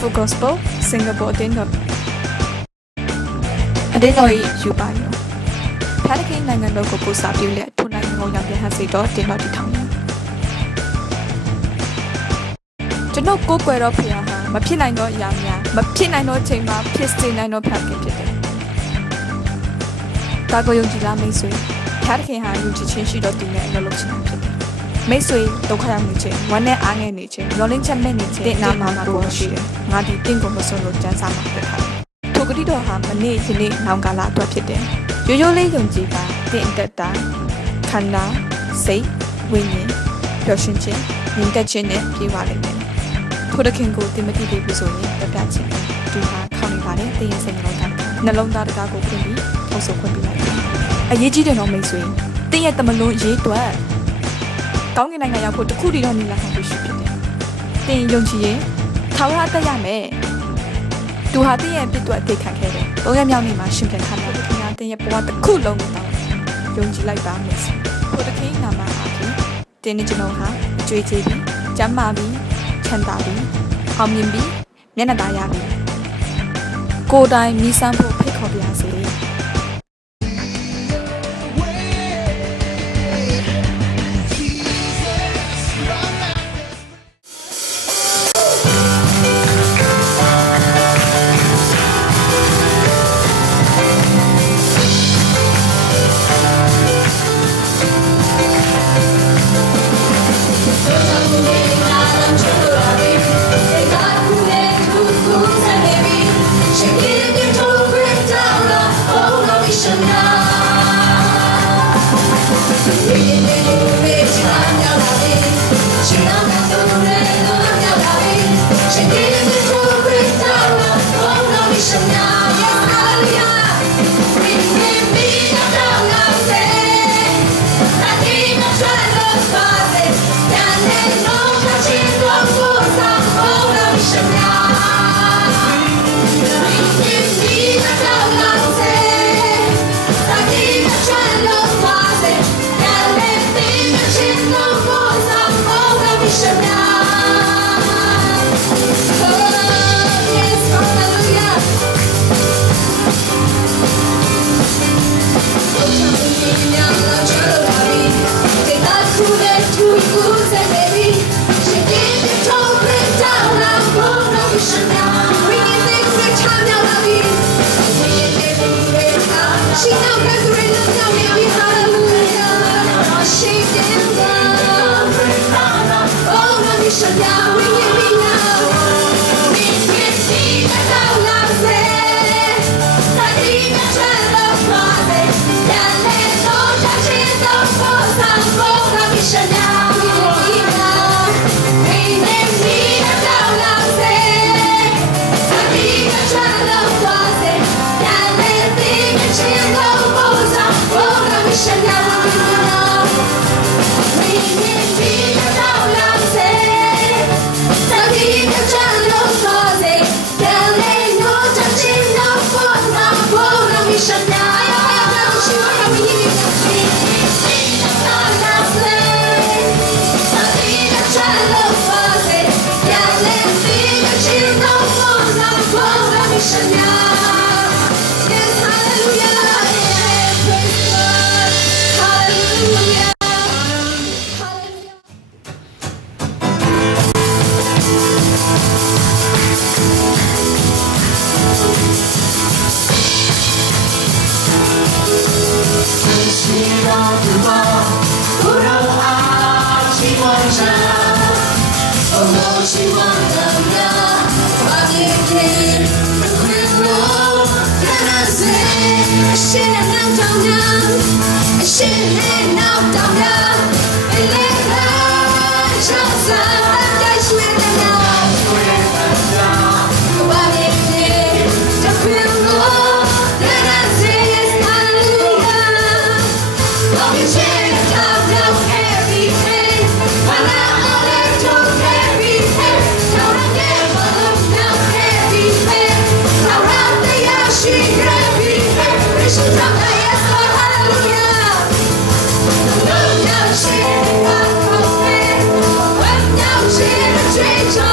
Full Gospel Singapore အတင်းတော်ယူပါရောဖားတခင်နိုင်ငံတော်ကိုပို့စာပြုလက်ထိုနိုင်ငံကိုရောက်ပြန်ဟစေတော့တင်းတော်တည်ထောင်တယ်ကျွန်တော်ကိုယ်ကွယ်တော့ဖခင်ဟာမဖြစ်နိုင်တော့အရာများမဖြစ်နိုင်တော့ချိန်မှာဖြစ်စေနိုင်တော့ဖခင်ဖြစ်တယ်ဒါကိုယုံကြည်လားမိတ်ဆွေဖခင်ဟာယုံကြည်ခြင်းရှိတော့သူနဲ့အလုပ်လုပ်ချင်တာဖြစ်တယ်မိတ်ဆွေဒုက္ခရောက်နေခြင်းဝမ်းနဲ့အားငယ်နေခြင်းရောလင်းချက်မဲ့နေခြင်းတဲ့နာမှာကိုရှိတယ်ငါဒီတင့်ကိုမစွန့်လို့ကြမ်းစာမှာပြထားတယ်ထိုကတိတော်ဟာမနေ့ယနေ့နောင်ကာလအတွက်ဖြစ်တယ်ရိုးရိုးလေးယုံကြည်ပါတင့်တက်တာခန္ဓာစိတ်ဝိညာဉ်ပျော်ရွှင်ခြင်းဉာဏ်တက်ခြင်းနဲ့ပြေဝလိမ့်မယ်ထိုတခင်ကိုတင်မတိသေးဘူးဆိုရင်တက်တာခြင်းသူဟာခေါင်းနေပါတယ်တည်ရင်စိတ်နှလုံးသားတကားကိုဖွင့်ပြီးထုတ်ဆိုခွင့်ပြုလိုက်တယ်အရေးကြီးတယ်နော်မိတ်ဆွေတင့်ရဲ့တမလွန်ရေးတွက်ကောင်းကင်နိုင်ငံရောက်ဖို့တခုတည်းတော့နေလာမှာဖြစ်တယ်။သင်ယုံကြည်ရင်ထာဝရအသက်ရမယ်။သူဟာသင်ရဲ့ပြစ်အတွက်အသေးခံခဲ့တယ်။၃ရက်မြောက်နေ့မှာရှင်ပြန်ခါမယ်။ခင်ဗျာသင်ရဲ့ဘဝတစ်ခုလုံးကိုတောင်းယုံကြည်လိုက်ပါမယ်။ဖို့တခင်နာမအားဖြင့်သင်နဲ့ကျွန်တော်ဟာအကျွေးချေပြီးကျမ်းမာပြီးချမ်းသာပြီးအောင်မြင်ပြီးမျက်နှာသာရပြီးကိုယ်တိုင်မိစမ်းဖို့ဖိတ်ခေါ်ပြရစေ။ Change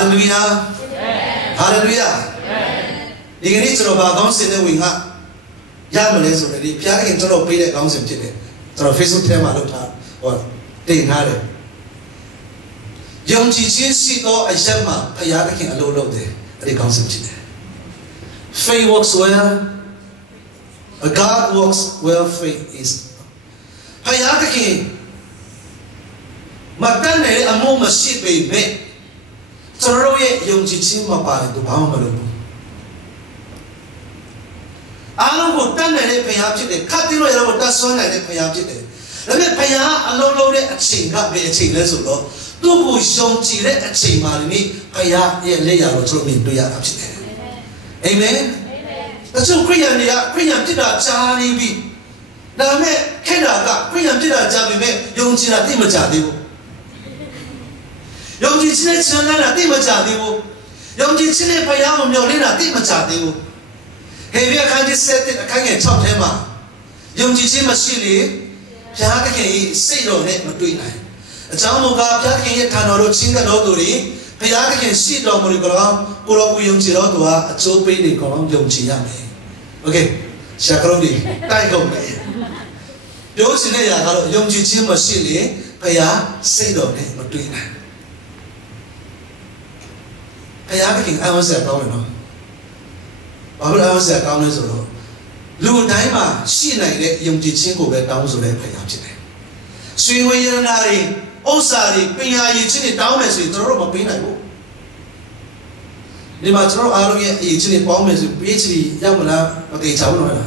Hallelujah. Hallelujah. Ini kalau bahagian sini winga, ya Malaysia ni, biar kita kalau pilih kaum sini, kalau Facebook tema lu thar, or tinggal le. Yang cincin si to aisyah mah, ayah kita lalu deh, ada kaum sini. Faith works where God works where faith is. Ayah kita, makan ni amu masih baik. Kalau yang cincin mah pada tu bawa malu. Alam ko tan ne phaya phit de khat ti lo ya lo ta son ne phaya phit de da me phaya a lo lo de achain ka be achain le so lo tu ko yong ji de achain ma ni phaya ye le ya lo chlo min twi ya ta phit de amen ta chu khriyan ni ya khriyan phit da ja ni bi da me khet da ka khriyan phit da ja bi me yong ji da ti ma ja ti bu yong ji chin ne chan na ti ma ja ti bu yong ji chin ne phaya mo myaw le na ti ma ja ti bu Heavy kind of set it, I can't get top him up. Young Jim Machili, Piaki, say no net, but doing that. A Jamuga, Piaki, Tanoro, Chinga Noguri, Piaki, see Dominicola, Puro Young Girotua, a two baby column, Young Chiame. Okay, Shakroni, Taiko. Those in a young Jim Machili, Paya, say no net, but doing that. Piaki, I was a governor. Babu awak saya kawan itu loh. Lu daima si naik le yang jicin ko be tahu sudah payah cina. Suwi yang nari, osari, penyayi cini tahu mesti terus apa penyayi bu. Ni macam orang yang cini tahu mesti cini yang mana pakai cawan mana.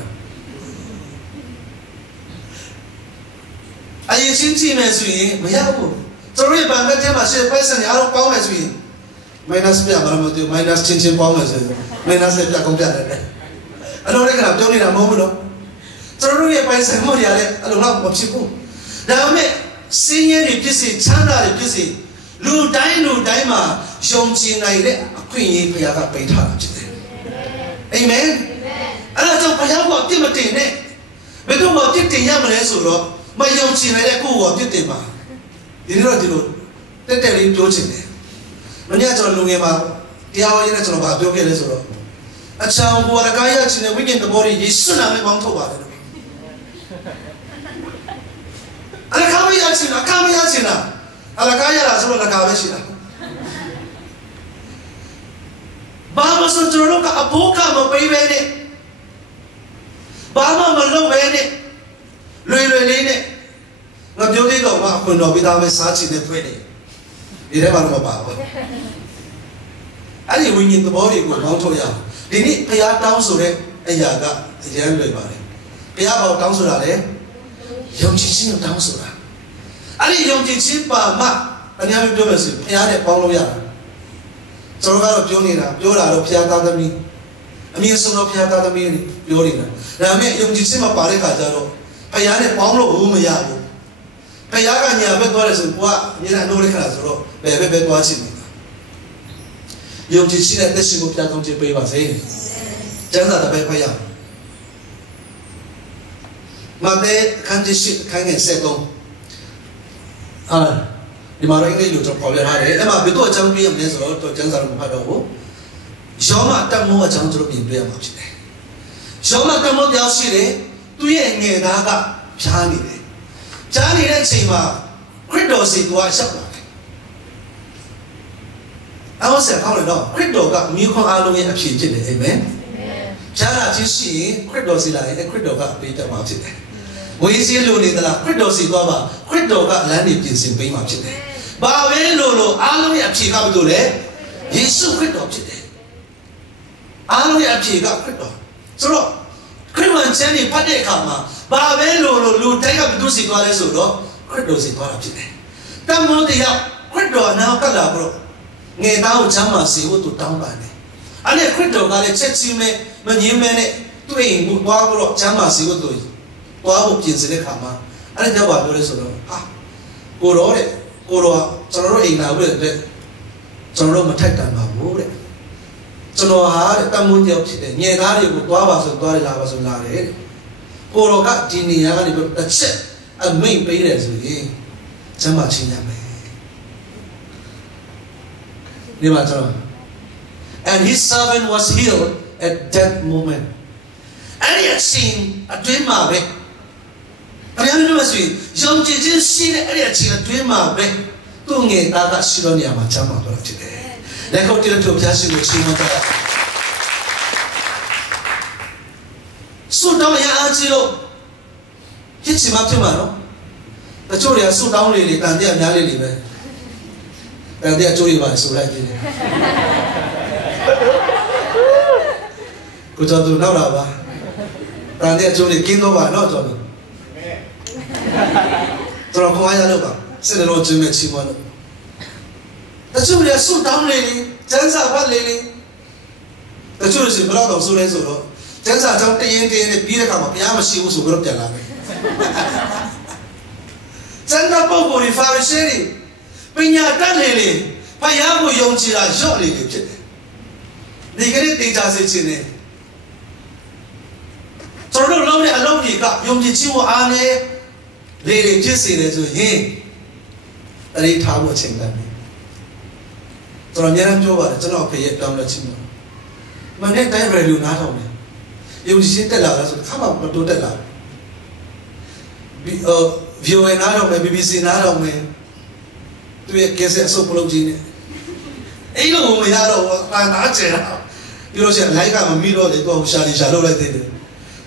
Ayi cini mesti macam bu. Terus bangga dia masih pesen orang tahu mesti. Minus berapa malam tu? Minus cincin tahu mesti. Minus berapa kau berapa? Aduh mereka nak jauh ni nak mau belum? Terus dia pakai semua dia le, aduh nak macam tu. Dah me senior ni kisi, canda ni kisi, lu dai mah, yang cina ni aku ini payah tak payah tak macam. Amen. Alah jauh payah buat dia macam ni. Betul buat dia yang mana suruh, macam yang cina ni aku buat dia mah. Ini loh, tetap ini jauh cina. Mana cara lu ngemar? Dia awalnya cara bahagia ke le suruh. Acha buat kaya cina weekend tu bori Yesus nama bang tu ada. Alah kami ya cina. Alah kaya lah sebab nak kami cina. Bapa sendiri ka abuka mau pergi bene. Bapa malu bene. Lui ni. Ngap jadi kau mak pun nabi tahu sahaja ni bene. Ini baru bapa. Adik weekend tu bori aku bang tu ya. Ini pihak tahu surat ayah agak jangan lebih baik. Pihak bawa tahu surat le, yang cincin tahu surat. Ada yang cincin pa mak, ani kami jual mesti. Pihak ada panglo ya. Kalau kalau jual ni na, jual ada pihak tahu kami. Kami semua pihak tahu kami ni jual ni na. Kami yang cincin ma pare kajar lo. Pihak ada panglo umum ya. Pihak kan ni apa tuan semua ni na nolak kerana lo. Bebe tuan sini. Yang cincin ada semua pihak kaum cipai bahasa. Jangan tak payah. Mate kan cincin kan yang setong. Di mana ini YouTube problem hari. Emang betul jangan biar ni soal tu jangan salah pada aku. Siapa tamu jangan terus biar macam ni. Siapa tamu dia sini tu yang ni naga cani ni. Cani ni cuma krido si dua siapa. Awak saya tahu le, krido kat miukang alumni api je le, amen. Cara cici krido si lain, krido kat berita macam ni. Wisi lu ni telah krido si tu apa? Krido kat lani jinsin berita macam ni. Bawa lu alumni api kat betul le, Yesus krido macam ni. Alumni api kat krido. So, krido macam ni pada kama. Bawa lu tengah betul si tu ada suruh krido si tu macam ni. Tamu dia krido nak kalah bro. Nghe tahu jama siwu tu tahu bane. Ane kristo kali cecim menyimene tu ingbu wabro jama siwu tu wabu kinsile kama. Ane jawab boleh solo. Koro coro ina boleh de coro matai tanpa boleh. Coro hari tamu jauh cite. Nghe hari bu tua basu lari. Koro kat jini yang ni bercet. Amin payah suri. Jama cinya. Ni macam and his servant was healed at that moment အဲ့ဒီအချိန်အတွင်းမှာပဲဘုရားတို့မဆိုယုံကြည်ခြင်းရှိတဲ့အဲ့ဒီအချိန်အတွင်းမှာပဲသူငယ်သားကရှိတော်နေရာမှာချမ်းသာတော်ဖြစ်တယ်လက်ခုပ်တီးလို့ဘုရားရှင်ကိုချီးမွမ်းကြဆုတောင်းရအားကြီးလို့ဖြစ်ချင်မှဖြစ်မှာနော်တချို့တွေကဆုတောင်းလေတန်တရားများလေပဲတန်တရားကြိုးရပါဆိုလိုက်သေးတယ်ကိုကျော်သူနောက်လာပါတန်တရားကြိုးလေကင်းတော့ပါနော်ကျော်သူတော်ခေါ်ရလို့ပါစစ်တော်ကျင်းမဲ့ချီးမွမ်းလို့တချို့တွေကဆုတောင်းလေကျမ်းစာဖတ်လေတချို့တွေဘလောက်တော့ဆိုလဲဆိုတော့ကျမ်းစာကြောင့်တရင်တရင်နဲ့ပြီးတဲ့အခါမှာဘုရားမရှိဘူးဆိုတော့ပြန်လာတယ်ကျမ်းစာပုဂ္ဂိုလ်တွေဖာရီရှဲတွေပညာတတ်လေဘုရားကိုယုံကြည်တာရော့လေဖြစ်တယ်ဒီကနေ့တေချာစေခြင်းနဲ့ကျွန်တော်တို့လုံးတဲ့အလုံးကြီးကယုံကြည်ခြင်းကိုအားနဲ့လေဖြစ်စေတယ်ဆိုရင်အရေးထားဖို့အချိန်တန်ပြီကျွန်တော်အများအားပြောပါတယ်ကျွန်တော်ဖေရဲ့ပြောင်းလဲခြင်းမှာမနေ့တိုင်းရေဒီယိုနားထောင်တယ်ယုံကြည်ခြင်းတက်လာလားဆိုတော့ခါမှမတိုးတက်လာဘူးVOA နားထောင်မယ် BBC နားထောင်မယ်သူရဲ့ကဲဆက်အစုပ်ပလုပ်ကြီးနဲ့အဲ့လိုမရတော့ဘာနာကျဲတာပြီးလို့ရှိရင်လိုက်ကမမိတော့လေသူကရှာလီရှာလုပ်လိုက်သေးတယ်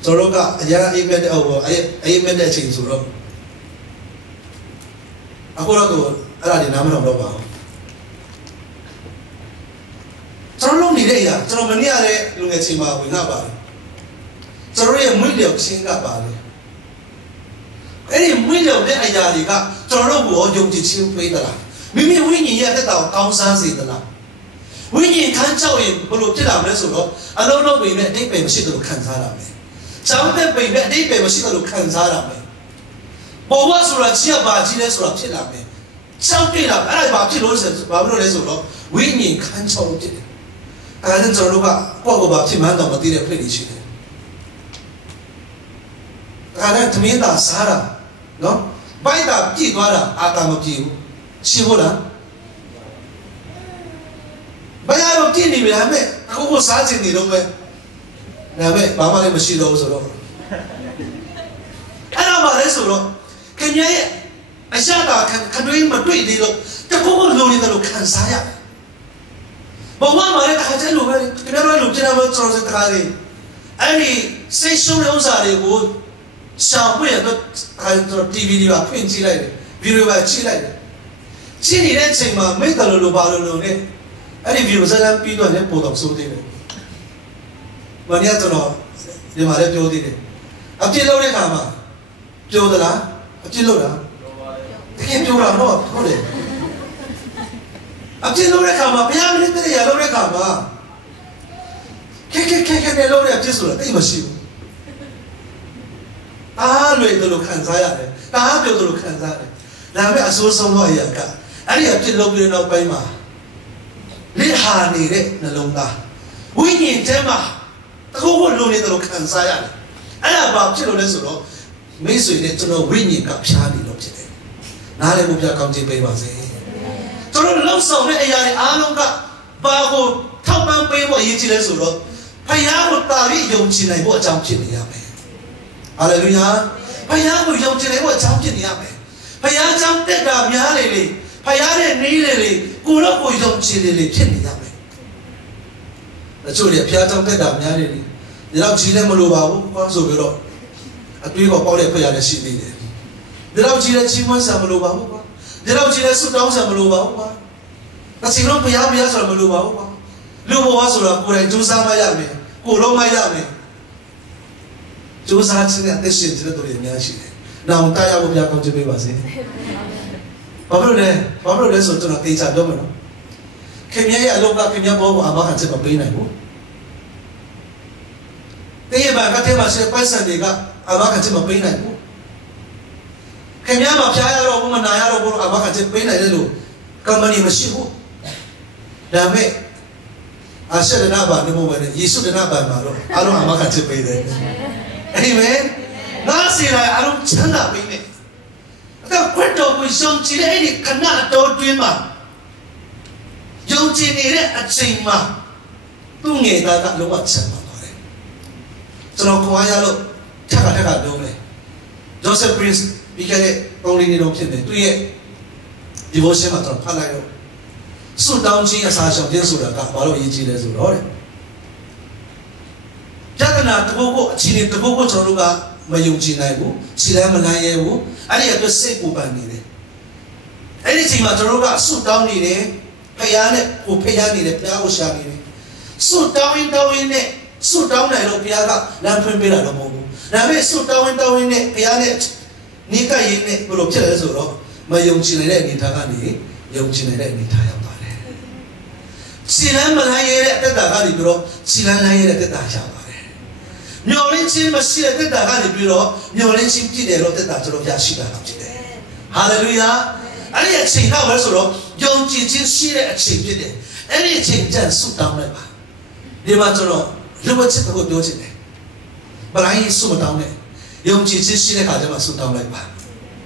ကျွန်တော်ကအရာအိမ်မက်တဲ့အိမ်မက်တဲ့အချိန်ဆိုတော့အခုတော့သူအဲ့ဒါတွေနားမထောင်တော့ပါဘူးကျွန်တော်လုံးနေတဲ့အရာကျွန်တော်မနေ့ကလည်းလူငယ်ချင်းမှာဝင်လာပါတယ်ကျွန်တော်ရဲ့မွေးလျော်ခြင်းကပါတယ်အဲ့ဒီမွေးလျော်တဲ့အရာတွေကကျွန်တော်တို့ကိုယုံကြည်ခြင်းပေးသလားမိမိဝိညာဉ်ရဲ့တက်တာကိုကောင်းစားစေသလားဝိညာဉ်ခန်းချောက်ရင်ဘယ်လိုဖြစ်လာမလဲဆိုတော့အလုံးလုံးပိန်နဲ့အတိတ်ပဲမရှိသလိုခံစားရမယ်။ကျောင်းသက်ပိန်နဲ့အတိတ်ပဲမရှိသလိုခံစားရမယ်။ဘဝဆိုတာချစ်ပါကြီးလဲဆိုတာဖြစ်လာမယ်။ကျောင်းတွေ့တာအဲ့ဒါဘာဖြစ်လို့ဘာလို့လဲဆိုတော့ဝိညာဉ်ခန်းချောက်ဖြစ်တယ်။အဲဒါကြောင့်ကျွန်တော်တို့ကကိုယ့်ကိုယ်ဘာဖြစ်မှန်းတော့မသိတဲ့ဖြစ်နေရှိတယ်။ဒါနဲ့သမင်းသားစားတာနော်။ဘိုက်တာပြည့်သွားတာအာတာမပြည့်ဘူး။ရှိဘူးလား။ဘယ်လိုပြည့်နေပြီလဲမဲ့အခုကိုစားချင်နေတော့ပဲဒါမဲ့ဘာမှလည်းမရှိတော့ဘူးဆိုတော့အဲ့ဒါမှလည်းဆိုတော့ခင်ဗျားရဲ့အရှာတာခတွေးမတွေ့သေးတော့တခုခုလုံနေတယ်လို့ခံစားရတယ်ဘဝမှာလည်းတစ်ခါကျလို့ပဲခင်ဗျားတို့လူကျင်တော့ကျွန်တော်စကားလေးအဲ့ဒီစိတ်ရှုံးတဲ့ဥစ္စာတွေကိုရှောင်ပြရတော့ကျွန်တော် TV တွေပါဖွင့်ကြည့်လိုက်တယ်ဗီဒီယိုပါကြည့်လိုက်တယ်ကြည့်နေတဲ့အချိန်မှာမိတ်တယ်လို့ဘာလို့နဲ့အဲ့ဒီဗီဒီယိုစကားပြီးတော့လည်းပို့တော့ဆိုသေးတယ်မနေ့ကကျွန်တော်ဒီမှာလည်းပြောသေးတယ်အပြစ်လုပ်တဲ့ခါမှာပြောသလားအပြစ်လုပ်လားတကယ်ပြောတာတော့ဟုတ်တယ်အပြစ်လုပ်တဲ့ခါမှာဘုရားမင်းတဲ့ရလုပ်တဲ့ခါမှာခက်နဲ့လုပ်တဲ့အပြစ်ဆိုတာတိတ်မရှိဘူးအားလွယ်တယ်လို့ခံစားရတယ်တအားပြောတယ်လို့ခံစားရတယ်ဒါပေမဲ့အဆိုးဆုံးတော့အရာကအဲ့ဒီအပြစ်လုပ်ပြီးနောက်ပိုင်းမှာလိဟာနေတဲ့နှလုံးသားဝိညာဉ်ထဲမှာတခုခုလုံနေတယ်လို့ခံစားရတယ်အဲ့ဒါဘာဖြစ်လို့လဲဆိုတော့မိတ်ဆွေနဲ့ကျွန်တော်ဝိညာဉ်ကဖြားနေလို့ဖြစ်တယ်နားလည်မှုပြကောင်းခြင်းပေးပါစေကျွန်တော်လှုပ်ဆောင်တဲ့အရာတွေအားလုံးကဘာကိုထောက်ပံ့ပေးဖို့အရေးကြီးလဲဆိုတော့ဖခင်ကိုတာပြီးယုံကြည်နိုင်ဖို့အကြောင်းဖြစ်နေရမယ်ဟာလေလုယာဖခင်ကိုယုံကြည်နိုင်ဖို့အကြောင်းဖြစ်နေရမယ်ဖခင်ကြောင့်တက်တာများလေလေဖခင်ရဲ့နည်းလေကိုတော့ကိုယုံကြည်လေဖြစ်နေရမယ်တချို့တွေဖခင်ကြောင့်တက်တာများလေဒီလောက်ကြီးလည်းမလိုပါဘူးကွာဆိုပြီးတော့အတွေးကိုပေါက်တဲ့ဖခင်လည်းရှိသေးတယ်ဒီလောက်ကြီးလည်းချီးမွမ်းဆံမလိုပါဘူးကွာဒီလောက်ကြီးလည်းဆုတောင်းဆံမလိုပါဘူးကွာအစီလုံးဖခင်ဆိုတာမလိုပါဘူးကွာလူဘဝဆိုတာကိုယ်တိုင်ကြိုးစားမှရမယ်ကိုယ်လုံးမရမယ်ကြိုးစားခြင်းနဲ့အသက်ရှင်ခြင်းတို့တွေအများကြီးတယ်။နောက်တရားဖို့ဘုရားကောင်းချီးပေးပါစေ။ဘာလို့လဲဆိုတော့ကျွန်တော်တေချာပြောမယ်နော်။ခင်ဗျားရဲ့အလုပ်ကခင်ဗျားဘောကိုအမခံချက်မပေးနိုင်ဘူး။တေးဘာကတည်းကဆက်ပိုက်ဆံတွေကအမခံချက်မပေးနိုင်ဘူး။ခင်ဗျားမဖျားရတော့ဘူးမနာရတော့ဘူးအမခံချက်ပေးနိုင်တယ်လို့ကမ္ဘာကြီးမရှိဘူး။ဒါပေမဲ့အရှရနာဘာနေမို့ပဲယေရှုတနာဘာမှာတော့အားလုံးအမခံချက်ပေးတယ်။အာမင်။နာစီလာအလုံးချမ်းသာပေးမယ်။အဲ့တော့ခွတ်တော်ကိုယုံကြည်တဲ့အဲ့ဒီခဏတော်တွင်းမှာယုံကြည်နေတဲ့အချိန်မှာ သူ့ငယ်သားကလုံးဝချမ်းသာပါတယ်ကျွန်တော်ခွာရလို့ထက်ကပြောမယ် Joseph Prince ပြီးခဲ့တဲ့3လေးနေတော့ဖြစ်တယ်သူရဲ့ devotion မှာတော့ဖတ်လိုက်တော့ဆုတောင်းခြင်းအစားရှောင်ခြင်းဆိုတာကဘာလို့အရေးကြီးလဲဆိုတော့တဲ့ပြဿနာတစ်ခုခုအခြေအနေတစ်ခုခုကျွန်တော်တို့ကမယုံကြည်နိုင်ဘူးခြေလမ်းမနိုင်ရဘူးအဲ့ဒီအတွက်စိတ်ပူပန်နေတယ်အဲ့ဒီချိန်မှာကျွန်တော်တို့ကဆုတောင်းနေတယ်ဖယားနဲ့ကိုဖယားနေတယ်ဖယားကိုရှာနေတယ်ဆုတောင်းရင်နဲ့ဆုတောင်းနိုင်လို့ဘုရားကလမ်းဖွင့်ပေးတာတော့မဟုတ်ဘူးဒါပေမဲ့ဆုတောင်းရင်နဲ့ဘုရားနဲ့နိကရင်နဲ့ဘယ်လိုဖြစ်လဲဆိုတော့မယုံကြည်နိုင်တဲ့အနေထားကနေယုံကြည်နိုင်တဲ့အနေထားရောက်ပါတယ်ခြေလမ်းမလိုက်ရတဲ့တက်တာကနေပြီးတော့ခြေလမ်းလိုက်ရတဲ့တက်တာရောက်ပါတယ်မျောလင်းခြင်းမရှိတဲ့တက်တာကနေပြီးတော့မျောလင်းခြင်းပြည့်တယ်တော့တက်တာကျွန်တော်ရရှိတာဖြစ်တယ်ဟာလေလုယာအဲ့ဒီအချိန်ကပဲဆိုတော့ယုံကြည်ခြင်းရှိတဲ့အချိန်ဖြစ်တယ်အဲ့ဒီအချိန်ကျန်ဆုတောင်းလိုက်ပါဒီမှာကျွန်တော်လူဝတ်ချက်ကိုပြောချင်တယ်။ဘာလို့ဆုမတောင်းလဲ။ယုံကြည်ခြင်းရှိတဲ့အခါကျမှဆုတောင်းလိုက်ပါ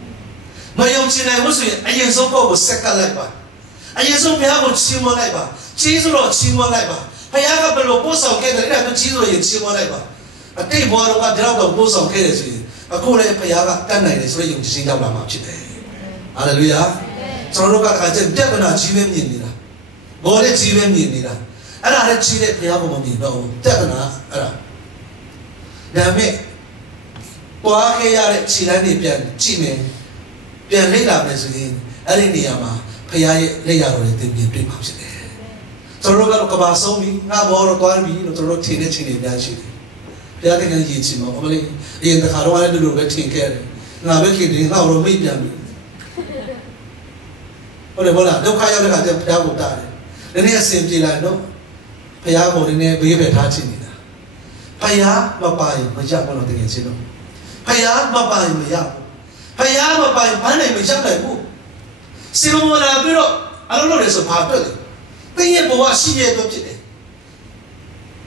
။မယုံကြည်နိုင်ဘူးဆိုရင်အရင်ဆုံးကိုဆက်ကပ်လိုက်ပါ။အရင်ဆုံးဘုရားကိုချီးမွမ်းလိုက်ပါ။ချီးဆိုတော့ချီးမွမ်းလိုက်ပါ။ဘုရားကဘယ်လိုပို့ဆောင်ခဲ့တယ်အဲ့ဒါကိုချီးဆိုရင်ချီးမွမ်းလိုက်ပါ။အတိတ်ဘဝတော့ဒီလောက်တော့ပို့ဆောင်ခဲ့တယ်ဆိုရင်အခုလည်းဘုရားကတတ်နိုင်တယ်ဆိုရင်ယုံကြည်ခြင်းရောက်လာမှာဖြစ်တယ်။ဟာလေလုယာ။ကျွန်တော်တို့ကအခါကျပြဿနာကြီးပဲမြင်နေတာ။ဘောလည်းကြီးပဲမြင်နေတာ။အဲ့ဒါလည်းကြီးတဲ့ဘုရားကိုမမြင်တော့ဘူးပြဿနာအဲ့ဒါဒါမဲ့ပွားခဲ့ရတဲ့ခြေလမ်းတွေပြန်ကြည့်မယ်ပြန်လေ့လာမယ်ဆိုရင်အဲ့ဒီနေရာမှာဘုရားရဲ့လက်ရတော်တွေသင်ပြတွေ့မှာဖြစ်တယ်ကျွန်တော်တို့ကဘာဆုံးပြီငါဘောတော့သွားပြီလို့ကျွန်တော်တို့ထင်တဲ့ချိန်တွေများရှိတယ်ဘုရားကလည်းရည်ချင်မှာအမလေးအရင်တစ်ခါတော့လည်းဒီလိုပဲထင်ခဲ့တယ်ငါပဲခင်တယ်ငါတော့မိပြန်ပြီဟုတ်တယ်မဟုတ်လားဒုက္ခရောက်တဲ့ခါကျဘုရားကိုတားတယ်နည်းနည်းအစဉ်ပြေလာတော့ဘုရားကိုနည်းနည်းဘေးပဲထားချင်နေတာဘုရားမပိုင်မရဘူးလို့တကယ်ချင်းတော့ဘုရားမပိုင်မရဘူးဘုရားမပိုင်ဘာနိုင်မရောက်နိုင်ဘူးစီမမလာပြီးတော့အလုံးလို့လည်းဆိုဘာတွေ့လဲတင်းရဲ့ဘဝရှိရတော့ဖြစ်တယ်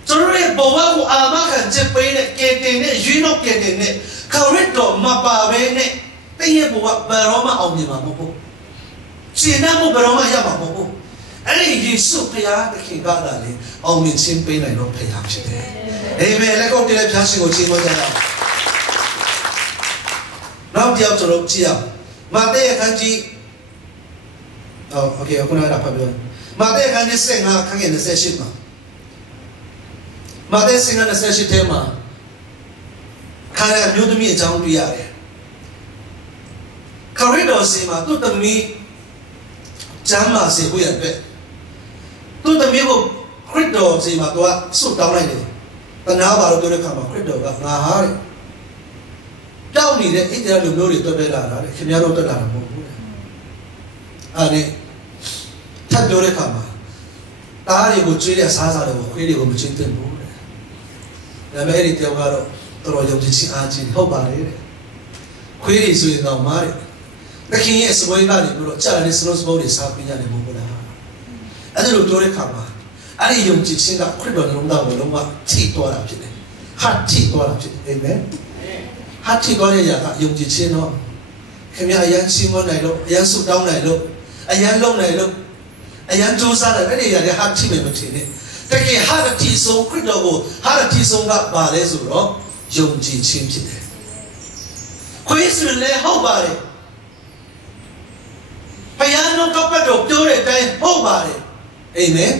ကျွန်တော်ရဲ့ဘဝကိုအာမခံချက်ပေးတဲ့ကဲတင်နဲ့ရွေးနှုတ်ကဲတင်နဲ့ခရစ်တော်မပါဘဲနဲ့တင်းရဲ့ဘဝဘယ်တော့မှအောင်မြင်မှာမဟုတ်ဘူးရှင်းတဲ့ဘဝဘယ်တော့မှရမှာမဟုတ်ဘူးအဲ့ဒီယေရှုဖခင်တခင်ကလာလေအောင်မြင်ခြင်းပေးနိုင်တော့ဖခင်ဖြစ်တယ်အာမင်လက်ကိုတည်းဖျားရှင်ကိုချီးမွမ်းကြပါနောက်ပြောက်ကျွန်တော်ကြည့်အောင်မာသဲအခန်းကြီးโอเคအခုနကဖတ်ပြောမာသဲအခန်းကြီး15ခန်းငယ်28မှာမာသဲ15:28ထဲမှာခါရမျိုးသမီးအကြောင်းတွေ့ရတယ်ခရစ်တော်စီမှာသူ့သမီးကျမ်းမာစေဖို့ရတဲ့သူ့သမီးကိုခရစ်တော်စီမှာသူကဆုတောင်းလိုက်တယ်တနာပါလို့ပြောတဲ့ခါမှာခရစ်တော်ကငါဟာတဲ့တောင်းနေတဲ့ဣသရေလလူမျိုးတွေတွေ့လာတာလေခင်ဗျားတို့တွေ့လာတာမဟုတ်ဘူးအဲ့ဒီထပ်ပြောတဲ့ခါမှာတားတွေကိုကျွေးတဲ့စားစားတွေကိုခွေးတွေကိုမကျွေးသင့်ဘူးတဲ့ဒါပေမဲ့အဲ့ဒီတယောက်ကတော့တော်ရုံကြည်အားကြီးဟုတ်ပါလေတဲ့ခွေးတွေဆိုရင်တော့မားတဲ့တခင်ရဲ့စပွဲကနေပြီးတော့ကြာတဲ့စလုံးစပိုးတွေစားပြီးရတယ်မဟုတ်ဘူးလားအဲ့ဒါလိုပြောတဲ့ခါမှာအဲ့ဒီယုံကြည်ခြင်းကခရစ်တော်လုံးသားကိုလုံးဝထိသွားတာဖြစ်တယ်ဟာထိသွားတာဖြစ်တယ်အာမင်ဟာထိသွားတဲ့ຢာကယုံကြည်ခြင်းတော့ခင်ဗျာအရန်ချီးမွမ်းနိုင်လို့အရန်ဆုတောင်းနိုင်လို့အရန်လုံနိုင်လို့အရန်ကြိုးစားတယ်အဲ့ဒီຢာတွေဟာထိမယ်မထင်နဲ့တကယ်ဟာတိဆုံးခရစ်တော်ကိုဟာတိဆုံးကပါလဲဆိုတော့ယုံကြည်ခြင်းဖြစ်တယ်ခွေးစွန်လည်းဟုတ်ပါတယ်ဘုရားနှုတ်ကပတ်တော်ပြောတဲ့အတိုင်းဟုတ်ပါတယ်အာမင်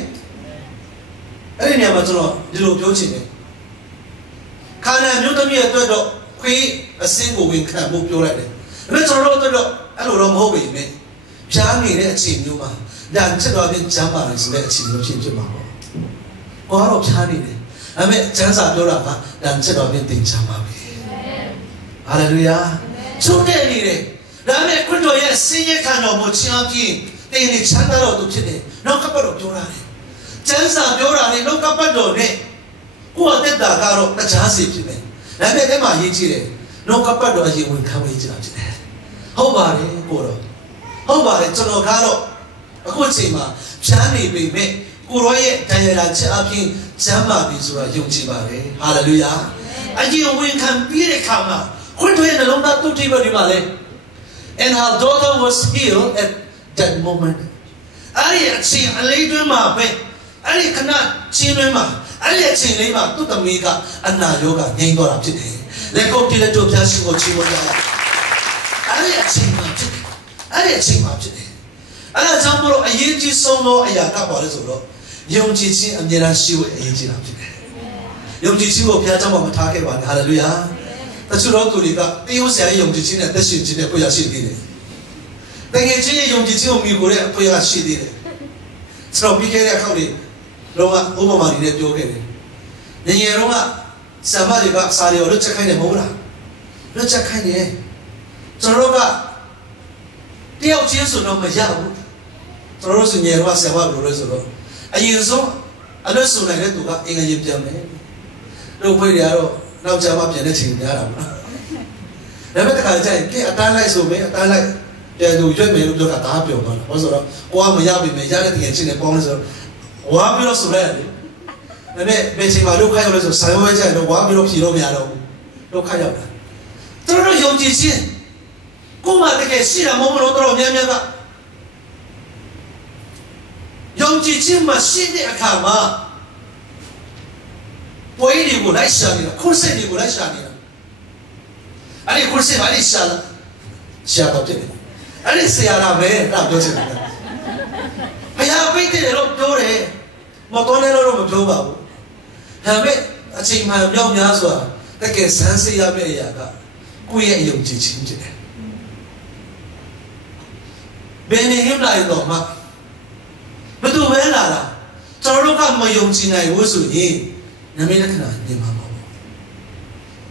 အဲ့ဒီနေရာမှာကျွန်တော်ဒီလိုပြောချင်တယ်ခါနာမျိုးသမီးရဲ့အတွက်တော့ခွေးအစင်းကိုဝင်ခံဖို့ပြောလိုက်တယ်ဒါပေမဲ့ကျွန်တော်တို့တော့အဲ့လိုတော့မဟုတ်ပေမဲ့ဖြားနေတဲ့အချိန်မျိုးမှာဒါချက်တော်ပြင်ကျမ်းပါလေဆိုတဲ့အချိန်မျိုးဖြစ်မှာပေါ့ဘာတော့ဖြားနေတယ်ဒါပေမဲ့ကျမ်းစာပြောတာကဒါချက်တော်ပြင်သင်ချမ်းပါပဲဟာလေလုယာချုံးတဲ့နေတယ်ဒါနဲ့ခရစ်တော်ရဲ့ဆင်းရဲခံတော်မူခြင်းအပြင်တင်းနေချမ်းသာတော်သူဖြစ်တယ်နောက်ကပတ်တော်ပြောရတယ်ကျမ်းစာပြောတာနဲ့နောက်ကပတ်တော်နဲ့ကိုယ့်အသက်တာကတော့တခြားစီဖြစ်တယ်ဒါပေမဲ့အဲ့မှာရေးကြည့်တယ်နောက်ကပတ်တော်အရင်ဝင်ခံဝေးကြတာဖြစ်တယ်ဟုတ်ပါတယ်ကိုတော့ဟုတ်ပါတယ်ကျွန်တော်ကတော့အခုအချိန်မှာဖြားနေပေမဲ့ကိုရောရဲ့တရားချက်အပြင်ကျမ်းပါပြီဆိုတာယုံကြည်ပါတယ်ဟာလေလုယာအရင်ဝင်ခံပြီးတဲ့ခါမှာခရစ်တော်ရဲ့နှလုံးသားတုတ်တိပဲဒီမှာလေAnd her daughter was healed at that moment. အဲ့ဒီအချိန်အလေးတွင်းမှာပဲ အဲ့ဒီခဏချင်းတွင်းမှာအဲ့ဒီအချိန်လေးမှာသူ့သမီးကအနာရောဂါငြိမ်းသွားတာဖြစ်တယ်လက်ကိုပြလက်တို့ဖျားရှိကိုချီးမွမ်းကြတယ်အဲ့ဒီအချိန်မှာဖြစ်တယ်အဲ့ဒီအချိန်မှာဖြစ်တယ်အဲ့ဒါကြောင့်မို့လို့အရေးကြီးဆုံးသောအရာကပါလဲဆိုတော့ယုံကြည်ခြင်းအမြဲတမ်းရှိဖို့အရေးကြီးတာဖြစ်တယ်ယုံကြည်ခြင်းကိုဘုရားကျောင်းမှာမထားခဲ့ပါနဲ့ဟာလေလုယာတချို့သောသူတွေကတေးဥဆရာယုံကြည်ခြင်းနဲ့သက်ရှင်ခြင်းနဲ့ကိုရရှိသေးတယ်တကယ်ချင်းယုံကြည်ခြင်းကိုမြည်ကိုတဲ့အဖွေရရှိသေးတယ်ဆိုတော့ပြီးခဲ့တဲ့အခါလေးတော့ဥပမာတွေနဲ့ပြောခဲ့တယ်ငယ်ငယ်တော့ကဆရာမတွေကစာရီကိုလွတ်ချက်ခိုင်းတယ်မဟုတ်လားလွတ်ချက်ခိုင်းတယ်ကျွန်တော်တို့ကတယောက်ချင်းဆိုတော့မရဘူးကျွန်တော်တို့စငယ်တော့ဆရာမဘယ်လိုလဲဆိုတော့အရင်ဆုံးအလွတ်ဆိုနိုင်တဲ့သူကအင်္ဂလိပ်ပြန်မယ်တို့ဖွေးရတော့နောက်ကြမှာပြန်တဲ့ချိန်များတာပေါ့ဒါပေမဲ့တခါကျရင်ကဲအတန်းလိုက်ဆိုမယ်အတန်းလိုက်ပြန်သူရွက်မယ်လို့ပြောတာဒါပြောသွားတာဘာလို့ဆိုတော့ကိုကမရပြီမယ်ရတဲ့တကယ်ချင်းနဲ့ပေါင်းလို့ဆိုတော့ဝါပြီးတော့ဆိုလိုက်ရတယ်ဒါပေမဲ့ဘယ်ချိန်မှာဒုက္ခရောက်လဲဆိုဆိုင်ဝဲကြရင်တော့ဝါပြီးတော့ဖြေလို့မရတော့ဘူးဒုက္ခရောက်တာသူတို့ယုံကြည်ခြင်းကိုမှတကယ်ရှိတာမဟုတ်လို့တော့များများကယုံကြည်ခြင်းမရှိတဲ့အခါမှာပွေးတွေကိုလိုက်ရှာနေတာခုစိတ်တွေကိုလိုက်ရှာနေတာအဲ့ဒီခုစိတ်ဘာလို့ရှာတော့တယ်အဲ့ဒီဆရာကပဲတော့ပြောချင်တယ်ဘုရားပိတ်တယ်လို့ပြောတယ်မတော်နဲ့လို့မပြောပါဘူးဒါပေမဲ့အချိန်မှမြောက်များစွာတကယ်စမ်းစစ်ရမယ့်အရာကကိုယ့်ရဲ့ယုံကြည်ခြင်းဖြစ်တယ်ဘယ်နေရလိုက်တော့မှဘယ်သူပဲလာတာကျွန်တော်တို့ကမယုံကြည်နိုင်ဘူးဆိုရင်နမိတ်လက္ခဏာမြင်မှာမဟုတ်ဘူး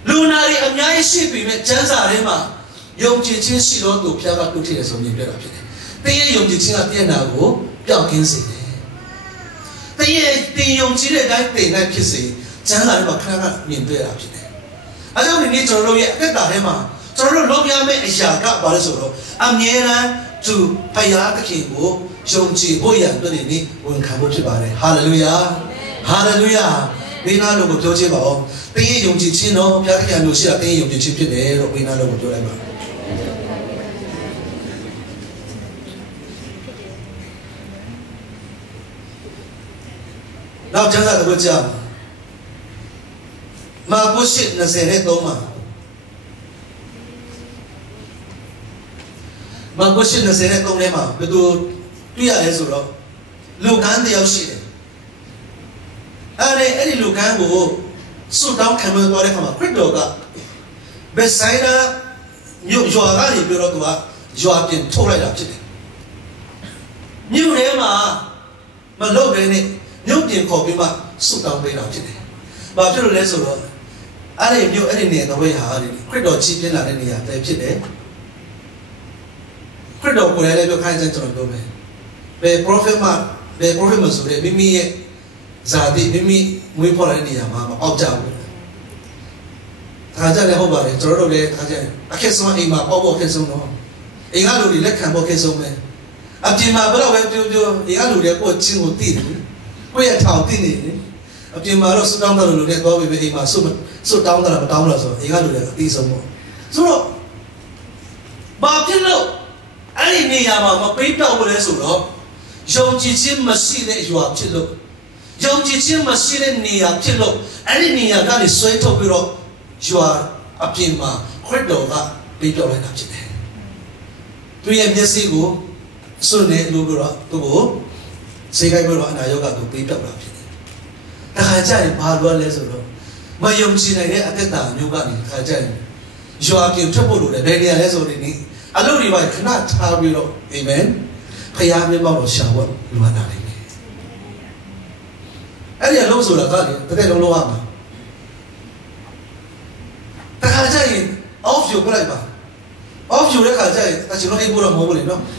လူနာတွေအများကြီးရှိပြီမဲ့ကျမ်းစာထဲမှာယုံကြည်ခြင်းရှိတော့သူဖျားကတုတ်ထည့်တယ်ဆိုမြင်ပြတာဖြစ်တယ်။တင်းရဲ့ယုံကြည်ခြင်းကတည့်နာကိုပျောက်ကင်းစေတယ်။တင်းရဲ့တင်းယုံကြည်တဲ့အတိုင်းတင်နိုင်ဖြစ်စေကျမ်းစာထဲမှာခဏခဏမြင်တွေ့တာဖြစ်တယ်။အဲကြောင့်ဒီနေ့ကျွန်တော်တို့ရဲ့အသက်တာထဲမှာကျွန်တော်တို့လုပ်ရမယ့်အရာကဘာလဲဆိုတော့အမြဲတမ်းသူဖျားသခင်ကိုယုံကြည်ဖို့ရတဲ့နေ့ဝန်ခံဖို့ဖြစ်ပါတယ်။ဟာလေလုယာ။ဟာလေလုယာ။ဘေးနာလို့ကိုပြောချင်ပါဦး။တင်းရဲ့ယုံကြည်ခြင်းတော့ဘုရားသခင်မျိုးရှိတာတင်းရဲ့ယုံကြည်ခြင်းဖြစ်တယ်လို့ဘေးနာလို့ကိုပြောလိုက်ပါနောက်ကျမ်းစာတစ်ခုကြားမာကုရှိ23မှာမာကုရှိ23ထဲမှာဘယ်သူတွေ့ရလဲဆိုတော့လူကန်းတယောက်ရှိတယ်အဲ့ဒီလူကန်းကိုစွတ်တောင်းခံလို့သွားတဲ့ခါမှာခရစ်တော်ကဘယ်ဆိုင်ရာမြို့ရွာကနေပြောတော့သူကရွာပြင်ထုတ်လိုက်တာဖြစ်တယ်မြို့ထဲမှာမလုပ်ဘဲနဲ့မြို့ပြင်ခေါ်ပြီးမှစွတ်တောင်းပေးတာဖြစ်တယ်။ဘာဖြစ်လို့လဲဆိုတော့အဲ့ဒီမြို့အဲ့ဒီနေရာတော့ဟာခရစ်တော်ကြီးပြင်းလာတဲ့နေရာတည်းဖြစ်တယ်။ခရစ်တော်ကိုယ်လည်းပြောခိုင်းတဲ့ကျွန်တော်ပြောမယ်။ဘယ် prophet မှာဆိုတဲ့မိမိရဲ့ဇာတိမိမိမွေးဖော်တဲ့နေရာမှာမအောက်ကြဘူး။ဒါကြလည်းဟုတ်ပါတယ်ကျွန်တော်တို့လည်းဒါကြအခက်ဆုံးအိမ်မှာပေါ့ပေါ့အခက်ဆုံးတော့အိမ်ကလူတွေလက်ခံဖို့အခက်ဆုံးပဲ။အပြင်မှာဘယ်တော့ပဲပြောအိမ်ကလူတွေကိုယ်ချင်းကိုသိတယ်။ကိုယ့်ရဲ့ထောင်သိနေတယ်အပြင်မှာတော့စွတ်တောင်းတယ်လို့လည်းသွားပြီးအိမ်မှာစွတ်တောင်းတာမတောင်းလို့ဆိုအိမ်ကလူတွေအသိဆုံးပေါ့ဆိုတော့ဘာဖြစ်လို့အဲ့ဒီနေရာမှာမပေးတော့ဘူးလဲဆိုတော့ယုံကြည်ခြင်းမရှိတဲ့ရွာဖြစ်လို့ယုံကြည်ခြင်းမရှိတဲ့နေရာဖြစ်လို့အဲ့ဒီနေရာကနေဆွဲထုတ်ပြီးတော့ရွာအပြင်မှာခရစ်တော်ကပေးပြောလိုက်တာဖြစ်တယ်သူရဲ့မျက်စိကိုစွန့်နေလို့တော့သူ့ကိုစေခိုင်းပြီးတော့အနာရောဂါကိုပေးပြောက်တာဖြစ်တယ်။တခါကျရင်ဘာလို့လဲဆိုတော့မယုံကြည်နိုင်တဲ့အသက်တာမျိုးကနေတခါကျရင်ရွာပြင်ထွက်ဖို့လိုတယ်ဘယ်နေရာလဲဆိုရင်အလုပ်တွေပါခဏထားပြီးတော့အာမင်ဖခင်မျက်မှောက်တော်ရှာဖို့လိုအပ်တာလေ။အဲ့ဒီအလုပ်ဆိုတာကလေတစ်ခါလုံးလုပ်ရမှာ။တခါကျရင် off ယူပြလိုက်ပါ off ယူတဲ့ခါကျရင်ကျွန်တော်အိပ်ဖို့တော့မဟုတ်ဘူးလေနော်။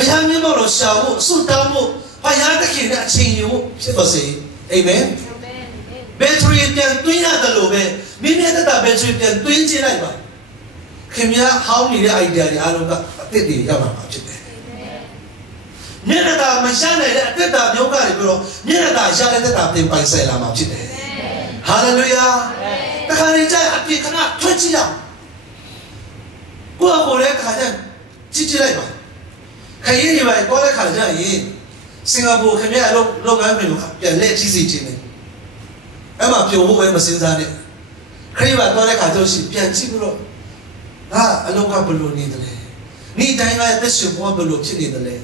ဘုရားမျက်မှောက်တော်ရှာဖို့စွတ်တောင်းဖို့ဘုရားသခင်နဲ့အချိန်ယူဖို့ဖြစ်ပါစေအာမင်ဘယ်ထရီပြန်တွင်းရတယ်လို့ပဲမိမိသက်တာဘယ်ထရီပြန်တွင်းချလိုက်ပါခင်ဗျားဟောင်းနေတဲ့ idea တွေအားလုံးကအသစ်တွေရောက်လာမှာဖြစ်တယ်မျက်နှာသာမရှာနိုင်တဲ့အသက်တာမျိုးကနေပြီးတော့မျက်နှာသာရှာတဲ့သက်တာပြင်ပိုင်ဆိုင်လာမှာဖြစ်တယ်ဟာလေလုယာတခါလေကျအပြစ်ခဏထွက်ကြည့်ရအောင်ကိုယ့်ကိုယ်လည်းခါကျကြည့်လိုက်ပါခရီးတွေပါပေါ်တဲ့ခါကျရင် စင်ကာပူခင်ဗျားလုပ်ငန်းပြင်ကိုပြန်လက်ကြီးစီခြင်းနဲ့အဲ့မှာပြုံဖို့ပဲမစင်စားနဲ့ခရီးပါတော့တဲ့ခါကျတော့ရှိပြန်ကြည့်ပြီးတော့ငါအလုပ်ကဘယ်လိုနေတယ်လဲနေ့တိုင်းငါသက်ရှင်ဘဝဘယ်လိုဖြစ်နေတယ်လဲ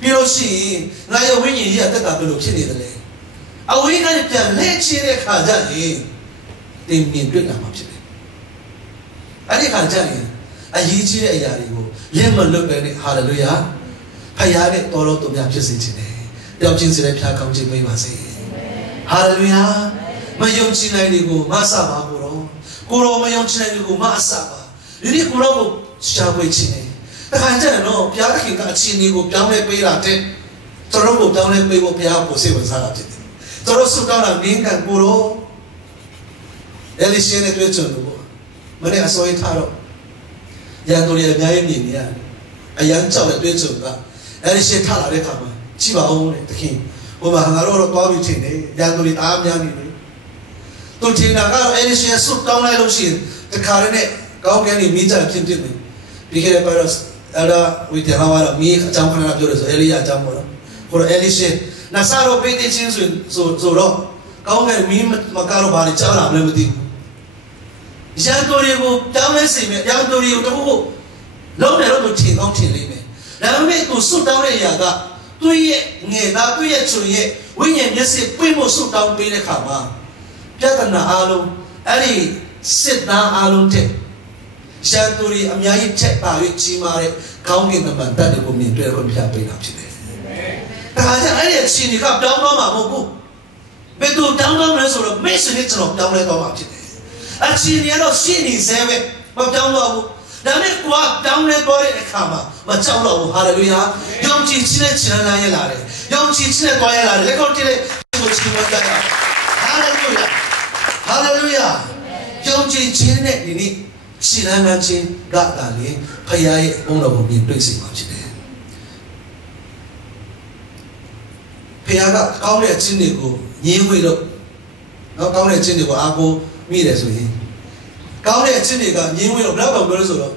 ပြီးလို့ရှိရင်ငါရဲ့ဝိညာဉ်ကြီးအသက်တာဘယ်လိုဖြစ်နေတယ်လဲအဝေးကနေပြန်လက်ချတဲ့ခါကျရင်တင်မြင်တွေ့လာမှာဖြစ်တယ်အဲ့ဒီခါကျရင်အရေးကြီးတဲ့အရာတွေကိုလက်မလွတ်ပဲနဲ့ဟာလေလုယာဖခင်နဲ့တော်တော်သူများဖြစ်စေခြင်းနဲ့တယောက်ချင်းစီလည်းဖျားကောင်းခြင်းပေးပါစေဟာလေလုယာမယုံကြည်နိုင်တွေကိုမဆပါကိုရောမယုံကြည်နိုင်တွေကိုမအဆပါဒီနေ့ကိုရောကိုရှာဖွေခြင်းနဲ့တခါကျရင်တော့ဘုရားခင်ကအချင်းတွေကိုပြောင်းလဲပေးတာတဲ့ကျွန်တော်တို့ပြောင်းလဲပေးဖို့ဘုရားကိုစိတ်ဝင်စားတာဖြစ်တယ်ကျွန်တော်ဆုတောင်းတာနင်းကန်ကိုရောအဲ့ဒီရှင်းတဲ့တွေ့ကြုံလို့မနေ့အစိုးရထားတော့ရန်သူတွေအများကြီးမြင်နေရတယ်အရန်ကြောက်တဲ့တွေ့ကြုံကအဲ့ဒီရှင်းထားလာတဲ့အခါမှာကြည့်ပါဦးတဲ့တခင်ဟိုမှာငါတို့တော့သွားပြီးထင်တယ်ရန်သူတွေအားများနေတယ်သူထင်တာကတော့အဲ့ဒီရှင်းဆုတောင်းလိုက်လို့ရှိရင်တခါတည်းနဲ့ကောင်းကင်နေမိကြဖြစ်ဖြစ်နေပြီးခဲ့တဲ့ပတ်တော့အဲ့ဒါဝိတ္တဟာဝါမိအကြောင်းခဏပြောလို့ဆိုအေလိယအကြောင်းပေါ့နော်ဟိုအေလိရှေနဆာရောပိတိချင်းဆိုတော့ကောင်းကင်မိမကတော့ဘာလဲကြားလာမလဲမသိဘူးရန်သူတွေကိုတောင်းလဲစီမယ်ရန်သူတွေကိုတခုခုလုံးတယ်လို့ထင်ကောင်းထင်လိမ့်မယ်ဒါပေမဲ့သူစွတ်တောင်းတဲ့အရာကသူ့ရဲ့ငယ်သားသူ့ရဲ့ချွန်ရဲ့ဝိညာဉ်မျက်စိပွင့်ဖို့စွတ်တောင်းပေးတဲ့ခါမှာပြဿနာအလုံးအဲ့ဒီစစ်သားအလုံးတဲ့ရန်သူတွေအများကြီးထက်ပါ၍ကြီးမားတဲ့ကောင်းကင်တမန်တပ်တွေကိုမြင်တွေ့ခွင့်ပြပေးတာဖြစ်တယ်။ဒါကြောင့်အဲ့ဒီအချိန်ကပြောင်းတော့မှာမဟုတ်ဘူး။ဘယ်သူတောင်းတော့လဲဆိုတော့မိတ်ဆွေနဲ့ကျွန်တော်ပြောင်းလဲတော့မှာဖြစ်တယ်။အချိန်ကတော့ရှင်းနေစေပဲမပြောင်းတော့ဘူး။ဒါနဲ့ကိုကတောင်းလဲတော့တဲ့အခါမှာမကြောက်တော့ဘူးဟာလေလုယာ။ယုံကြည်ခြင်းနဲ့ချမ်းသာရလာတယ်။ယုံကြည်ခြင်းနဲ့တွားရလာတယ်။လက်ကောက်တည်းလေးကိုချီးမွမ်းကြတာ။ဟာလေလုယာ။ဟာလေလုယာ။ယုံကြည်ခြင်းနဲ့ဒီနေ့ရှိလန်းလန်းချင်းကတာလေဖခင်ရဲ့ဘုန်းတော်ကိုမြင်တွေ့စေမှာဖြစ်တယ်။ဖခင်ကကောင်းတဲ့ခြင်းတွေကိုညင်းဝေလို့နော်ကောင်းတဲ့ခြင်းတွေကိုအားကိုးမိတယ်ဆိုရင်ကောင်းတဲ့ခြင်းတွေကညင်းဝေလို့ဘယ်တော့ပြောလို့ဆိုတော့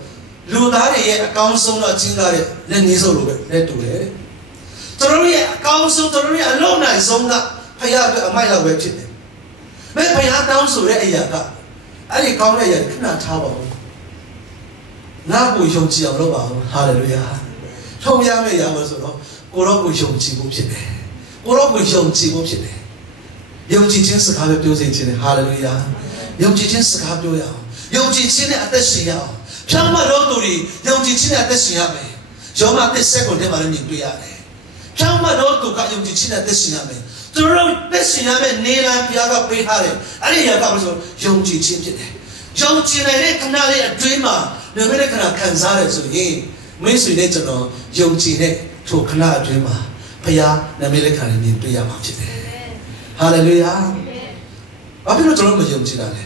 လူသားတွေရဲ့အကောင်းဆုံးတော့ခြင်းသားတဲ့လက်နည်းဆုံးလိုပဲလက်တူတယ်။ကျွန်တော်ရဲ့အကောင်းဆုံးကျွန်တော်ရဲ့အလုံးနိုင်ဆုံးကဖခင်အတွက်အမိုက်လောက်ပဲဖြစ်တယ်။မဲ့ဖခင်တောင်းဆိုတဲ့အရာကအဲ့ဒီကောင်းတဲ့အရာခဏထားပါဦးငါ့ကိုယုံကြည်အောင်လုပ်ပါဦးဟာလေလုယာထုံရမယ့်ရပါဆိုတော့ကိုရောကိုယုံကြည်ဖို့ဖြစ်တယ်ကိုရောကိုယုံကြည်ဖို့ဖြစ်တယ်ယုံကြည်ခြင်းစကားပဲပြောစေခြင်းနဲ့ဟာလေလုယာယုံကြည်ခြင်းစကားပြောရအောင်ယုံကြည်ခြင်းနဲ့အသက်ရှင်ရအောင်ဖြောင်းမတော်သူတွေယုံကြည်ခြင်းနဲ့အသက်ရှင်ရမယ်ယောမအသက်ဆက်ကိုတည်းမှာလည်းမြင်တွေ့ရတယ်ဖြောင်းမတော်သူကယုံကြည်ခြင်းနဲ့အသက်ရှင်ရမယ်သူတို့သက်ရှင်ရမယ့်နေလံပြားကပေးထားတယ်အဲ့ဒီရကဆိုယုံကြည်ခြင်းဖြစ်တယ်ယုံကြည်နေတဲ့ခဏလေးအတွင်းမှာလူမျိုးတဲ့ခဏခံစားရဆိုရင်မိတ်ဆွေနဲ့ကျွန်တော်ယုံကြည်တဲ့ထိုခဏအတွင်းမှာဘုရားနာမည်လက်ခံနေမြင်တွေ့ရမှာဖြစ်တယ်ဟာလေလုယာဘာဖြစ်လို့ကျွန်တော်မယုံကြည်တာလဲ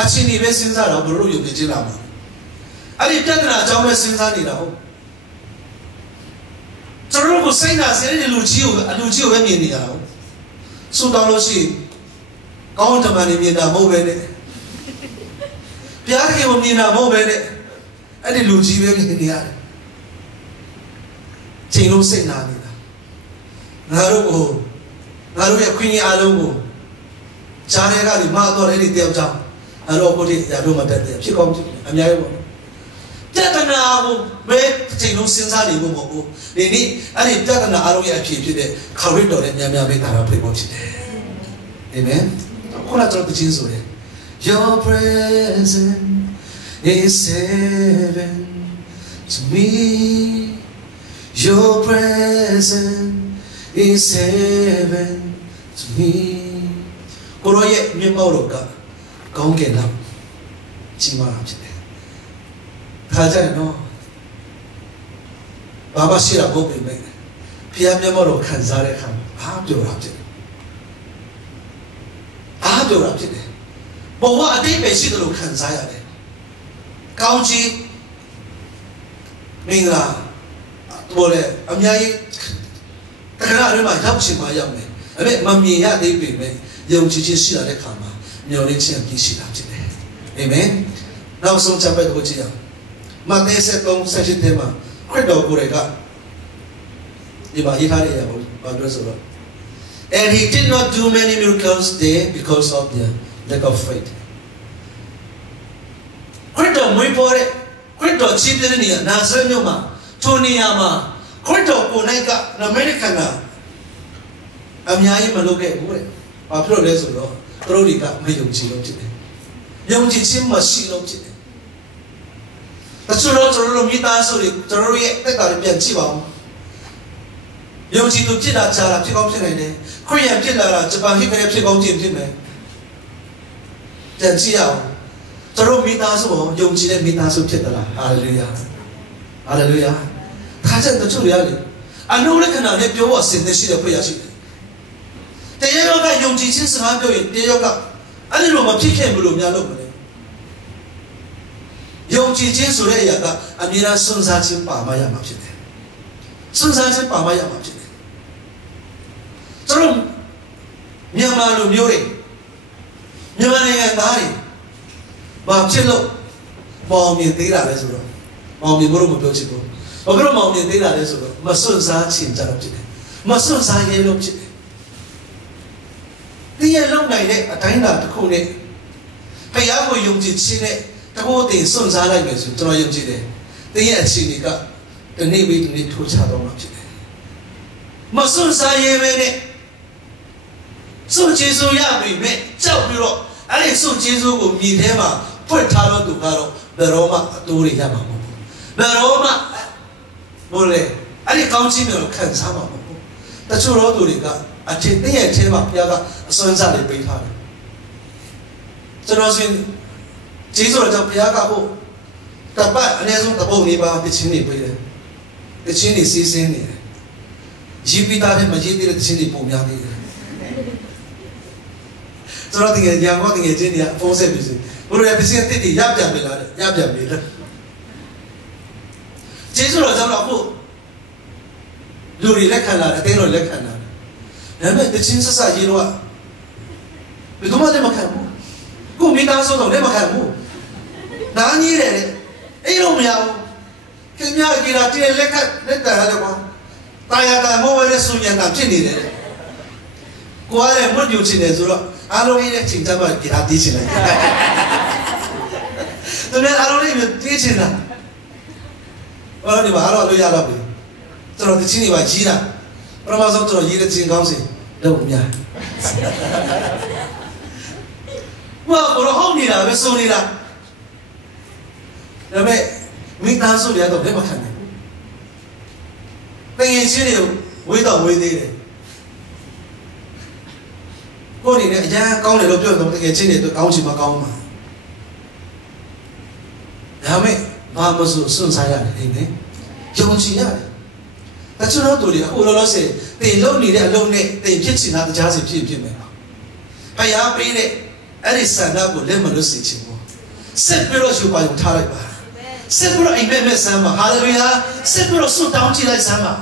အချင်းဒီပဲစဉ်းစားတော့ဘယ်လိုယုံကြည်ခြင်းလာမှာအဲ့ဒီပြဿနာအကြောင်းပဲစဉ်းစားနေတာဟုတ်ကျွန်တော်ကိုစိတ်နာစေတဲ့လူကြီးကိုပဲမြင်နေတာဟုတ်ဆူတောင်းလို့ရှိရင်ကောင်းတမန်နေမြင်တာမဟုတ်ပဲနဲ့ဘုရားခင်ကိုမြင်တာမဟုတ်ပဲနဲ့အဲ့ဒီလူကြီးပဲမြင်နေရတယ်ချိန်လုံးစိတ်နာနေတာငါတို့ရဲ့ခွင့်ရအားလုံးကိုဂျားရဲကနေမှာတော့အဲ့ဒီတယောက်ကြောင့်အဲ့တော့ကိုတိရတို့မတက်တယ်ဖြစ်ကောင်းအများကြီးပေါ့ပြဿနာကိုပဲချိန်လုံးစဉ်းစားနေဖို့မဟုတ်ဘူးဒီနေ့အဲ့ဒီပြဿနာအားလုံးရဲ့အဖြစ်ဖြစ်တဲ့ခရစ်တော်နဲ့များများပဲဒါတော့ဖိတ်ဖို့ဖြစ်တယ်အာမင်ခုနကကျွန်တော်ချင်းဆိုတယ်Your presence is heaven to me. Your presence is heaven to me. ကိုရောရဲ့မျက်မှောက်တော်ကကောင်းကင်လောက်ကြီးမားတာဖြစ်တယ်။ခါကြတယ်နော်။ဘာမှရှိတာမဟုတ်ပေမဲ့ဖခင်မျက်မှောက်တော်ခံစားတဲ့အခါအားပြောတာဖြစ်တယ်။အားပြောတာဖြစ်တယ်။ဘဝအတိတ်ပဲရှိတယ်လို့ခံစားရတယ်။ကောင်းချီးမင်္ဂလာဘောလေအများကြီးတခါတည်းမှာရောက်ချင်မှရောက်မယ်။အဲ့ဒါမမြင်ရသေးပေမဲ့ယုံကြည်ခြင်းရှိတဲ့အခါမှာမျှော်လင့်ခြင်းပြည့်ရှိတာဖြစ်တယ်။အာမင်။နောက်ဆုံးချက်ပဲကိုကြည့်အောင်။မဿဲ73:78ထဲမှာခရစ်တော်ကိုယ်တိုင်က ဒီမှာရေးထားတဲ့ရာဘာပြောဆိုတော့ and he did not do many miracles there because of their lack of faith ခရစ်တော်မွေးပေါ်တဲ့ခရစ်တော်ကြီးပြတဲ့နေရာနာဇရက်မြို့မှာထိုနေရာမှာခရစ်တော်ကိုယ်၌ကအမေရိကန်ကအများကြီးမလုပ်ခဲ့ဘူးတဲ့ဘာဖြစ်လို့လဲဆိုတော့သူတို့တွေကမယုံကြည်လို့ဖြစ်တယ်ယုံကြည်ခြင်းမရှိလို့ဖြစ်တယ်တချို့တော့ကျွန်တော်တို့မိသားစုတွေကျွန်တော်တို့ရဲ့တက်တာတွေပြန်ကြည့်ပါဦးယုံကြည်သူဖြစ်တာကြားတာဖြစ်ကောင်းဖြစ်နိုင်တယ်ခရစ်ယာန်ဖြစ်လာတာဂျပန်ဟိကရဲဖြစ်ကောင်းဖြစ်မယ်ပြန်ကြည့်ရအောင်ကျွန်တော်မိသားစုကိုယုံကြည်တဲ့မိသားစုဖြစ်သလားဟာလေလုယာဟာလေလုယာခါကျတဲ့တချို့တွေလေအနုရခဏနဲ့ပြောဖို့အစဉ်သရှိတဲ့ဖွေရရှိတယ်တရားတော်ကယုံကြည်ခြင်းစကားပြောရင်တရားတော်ကအဲ့ဒီလိုမဖြစ်ခဲ့ဘူးလို့များလို့မလဲယုံကြည်ခြင်းဆိုတဲ့အရာကအမြဲတမ်းစွန့်စားခြင်းပါမရမှာဖြစ်တယ်စွန့်စားခြင်းပါမရမှာဖြစ်တယ်ကျွန်တော်မြန်မာလူမျိုးတွေမြန်မာနိုင်ငံသားတွေဘာဖြစ်လို့မောင်မြင်သေးတာလဲဆိုတော့မောင်မြင်ဘုရားမပြောချင်ဘူးဘာဖြစ်လို့မောင်မြင်သေးတာလဲဆိုတော့မစွန့်စားခြင်းကြတော့ဖြစ်တယ်မစွန့်စားရဲလို့ဖြစ်တယ်ဒီရလုံနိုင်တဲ့အတိုင်းအတာတစ်ခုနဲ့ဘုရားကိုယုံကြည်ခြင်းနဲ့တဘောတည်စွန့်စားလိုက်မယ်ဆိုကျွန်တော်ယုံကြည်တယ်ဒီရဲ့အခြေအနေကဒီနေ့ပြီးဒီနေ့ထိုးချတော့မှာဖြစ်တယ်မစွန့်စားရဲပဲနဲ့စွန့်ကျေးဇူးရပြီမဲ့ကြောက်ပြီးတော့အဲ့ဒီစွန့်ကျေးဇူးကိုမြည်ထဲမှာဖွင့်ထားတော့သူကတော့ဘယ်တော့မှအတိုးတွေရမှာမဟုတ်ဘူးဘယ်တော့မှဘိုးလေအဲ့ဒီကောင်းခြင်းမျိုးခံစားမှာမဟုတ်ဘူးတချို့တော့သူတွေကအထင်တည့်ရဲ့အဲမှာဘုရားကအစွမ်းစားတွေပေးထားတယ်ကျွန်တော်ရှင်ကျေးဇူးတော်ကြောင့်ဘုရားကဟိုတပတ်အနည်းဆုံးတပုတ်နေပါတခြင်းတွေပေးတယ်တခြင်းတွေစီးစင်းနေတယ်ရေးပြီးသားနဲ့မရေးသေးတဲ့တခြင်းတွေပုံများသေးတယ်ကျွန်တော်တကယ်ညာမောတကယ်ချင်းတွေကဖုန်းဆက်ပြီးစီဘုရားတခြင်းတစ်တွေရပြန်ပြီလားရပြန်ပြီလားကျေးဇူးတော်ကြောင့်တော့အခုလူတွေလက်ခံလာတယ်အတင်းတော်လက်ခံလာတယ်ဒါပေမဲ့တခြင်းဆက်ဆက်ရေးတော့ဘယ်သူမှလက်မခံဘူးကိုမိသားစုတော့လက်မခံဘူးနားကြီးတယ်အဲ့လိုမရဘူးခင်ဗျားကြီးတာတင်းလက်ခတ်လက်တာရတယ်ကွာတာယာတာမောဝဲဆူညံတာဖြစ်နေတယ်ကိုယ်ကလည်းမွတ်ညူချင်တယ်ဆိုတော့အားလုံးရဲ့ချိန်ချမ်းမှကြီးတာတီးချင်လိုက်သူလည်းအားလုံးလေးတီးချင်တာဘာလို့ဒီမှာအားလုံးလို့ရတော့ပြီကျွန်တော်ဒီချင်းတွေပါကြီးတာပထမဆုံးကျွန်တော်ရေးတဲ့ချင်းကောင်းစီတော့အများဘာလို့ဟောင်းနေတာပဲစုံနေတာဒါပေမဲ့မိသားစုတွေကတော့လက်မခံနိုင်ဘူးတကယ်ချင်းတွေဝေးတော့ဝေးသေးတယ်ကိုယ်နေနဲ့အရန်ကောင်းတယ်လို့ပြောတော့တကယ်ချင်းတွေတော့ကောင်းချင်မှကောင်းမှာဒါပေမဲ့ဘာမှမဆိုစွန့်စားရတယ်အိမ်နဲ့ယုံကြည်ရတယ်တချို့တော့သူတွေအခုလောလောဆယ်တင်လုံနေတဲ့အလုံးနဲ့တင်ဖြစ်ချင်တာတရားစီဖြစ်မယ်ဘုရားပေးတဲ့အဲ့ဒီဆန္ဒကိုလက်မလွတ်စေချင်ဘူးဆက်ပြီးတော့ယူပါ用ထားလိုက်ပါဆက်ပြီးတော့အိမ်မက်ဆမ်းပါဟာလေလုယာဆက်ပြီးတော့ဆွတောင်းကြည့်လိုက်ဆမ်းပါ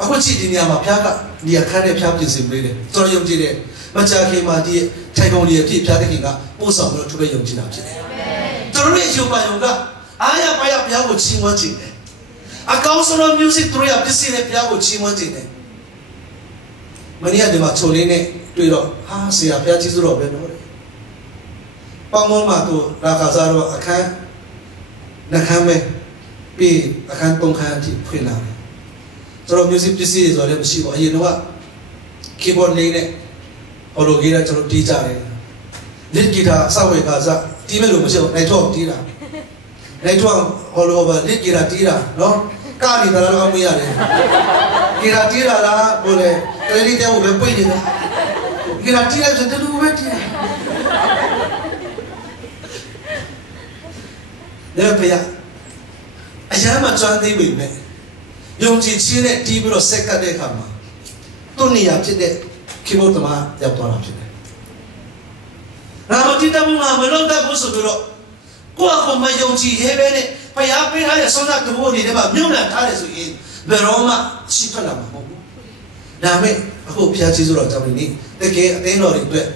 အခုကြည့်ဒီနေရာမှာဘုရားကနေရာခန်းနဲ့ဘုရားပြင်ဆင်ပေးတယ်ကျွန်တော်ယုံကြည်တယ်မကြာခင်မှာဒီထိုင်ကုန်ကြီးအဖြစ်ဘုရားသခင်ကပို့ဆောင်ပြီးတော့သူပဲယုံကြည်တာဖြစ်တယ်ကျွန်တော်ရဲ့ယူပါ用ကအားရပါရဘုရားကိုချီးမွမ်းခြင်းတယ်အကောင်းဆုံး music တို့ရပစ္စည်းနဲ့ဘုရားကိုချီးမွမ်းခြင်းတယ်မနေ့ကဒီမှာချိုလေးနဲ့တွေ့တော့ဟာဆရာဘုရားကျေးဇူးတော်ပဲနော်ပေါင်းမောမှာသူရာခါစားတော့အခန်းနှခမ်းပဲပြီးအခန်း၃ခန်းအထိဖွင့်လာတယ်ကျွန်တော် music ပစ္စည်းတွေဆိုလည်းမရှိဘူးအရင်တော့ keyboard လေးနဲ့ဟောလိုကြီးတာကျွန်တော်တီးကြတယ် lead guitar အစဝေကစားတီးမဲ့လို့မရှိဘူးနိုင်တော့တီးတာနိုင်တော့ဟောလိုပါ lead guitar တီးတာနော်ကားနေတာတော့မရရတယ် guitar တီးတာလားဘို့လေကလေးတဲ့ကိုပဲပိတ်နေတယ် guitar တီးလိုက်ဆိုတူတူပဲတီးတယ်လည်းဖေးအရမ်းမကျွမ်းသေးပေမဲ့ယုံကြည်ခြင်းနဲ့တီးပြီးတော့ဆက်ကပ်တဲ့အခါမှာသူ့နေရာဖြစ်တဲ့ခိဘုတ်သမားရောက်သွားတာဖြစ်တယ်။ဒါမှတိတမှုမှာမလုံးတတ်ဘူးဆိုပြီးတော့ကိုယ့်အပေါ်မှာယုံကြည်ရဲပဲနဲ့ဖျားပေးထားတဲ့ဆွမ်းသားတဘိုးတွေထဲမှာမြုပ်နှံထားတယ်ဆိုရင်ဘယ်တော့မှရှိထွက်လာမှာမဟုတ်ဘူး။ဒါမဲ့အခုဖျားကျေးဇူးတော်ကြောင့်ဒီနေ့တကယ်အသင်းတော်တွေအတွက်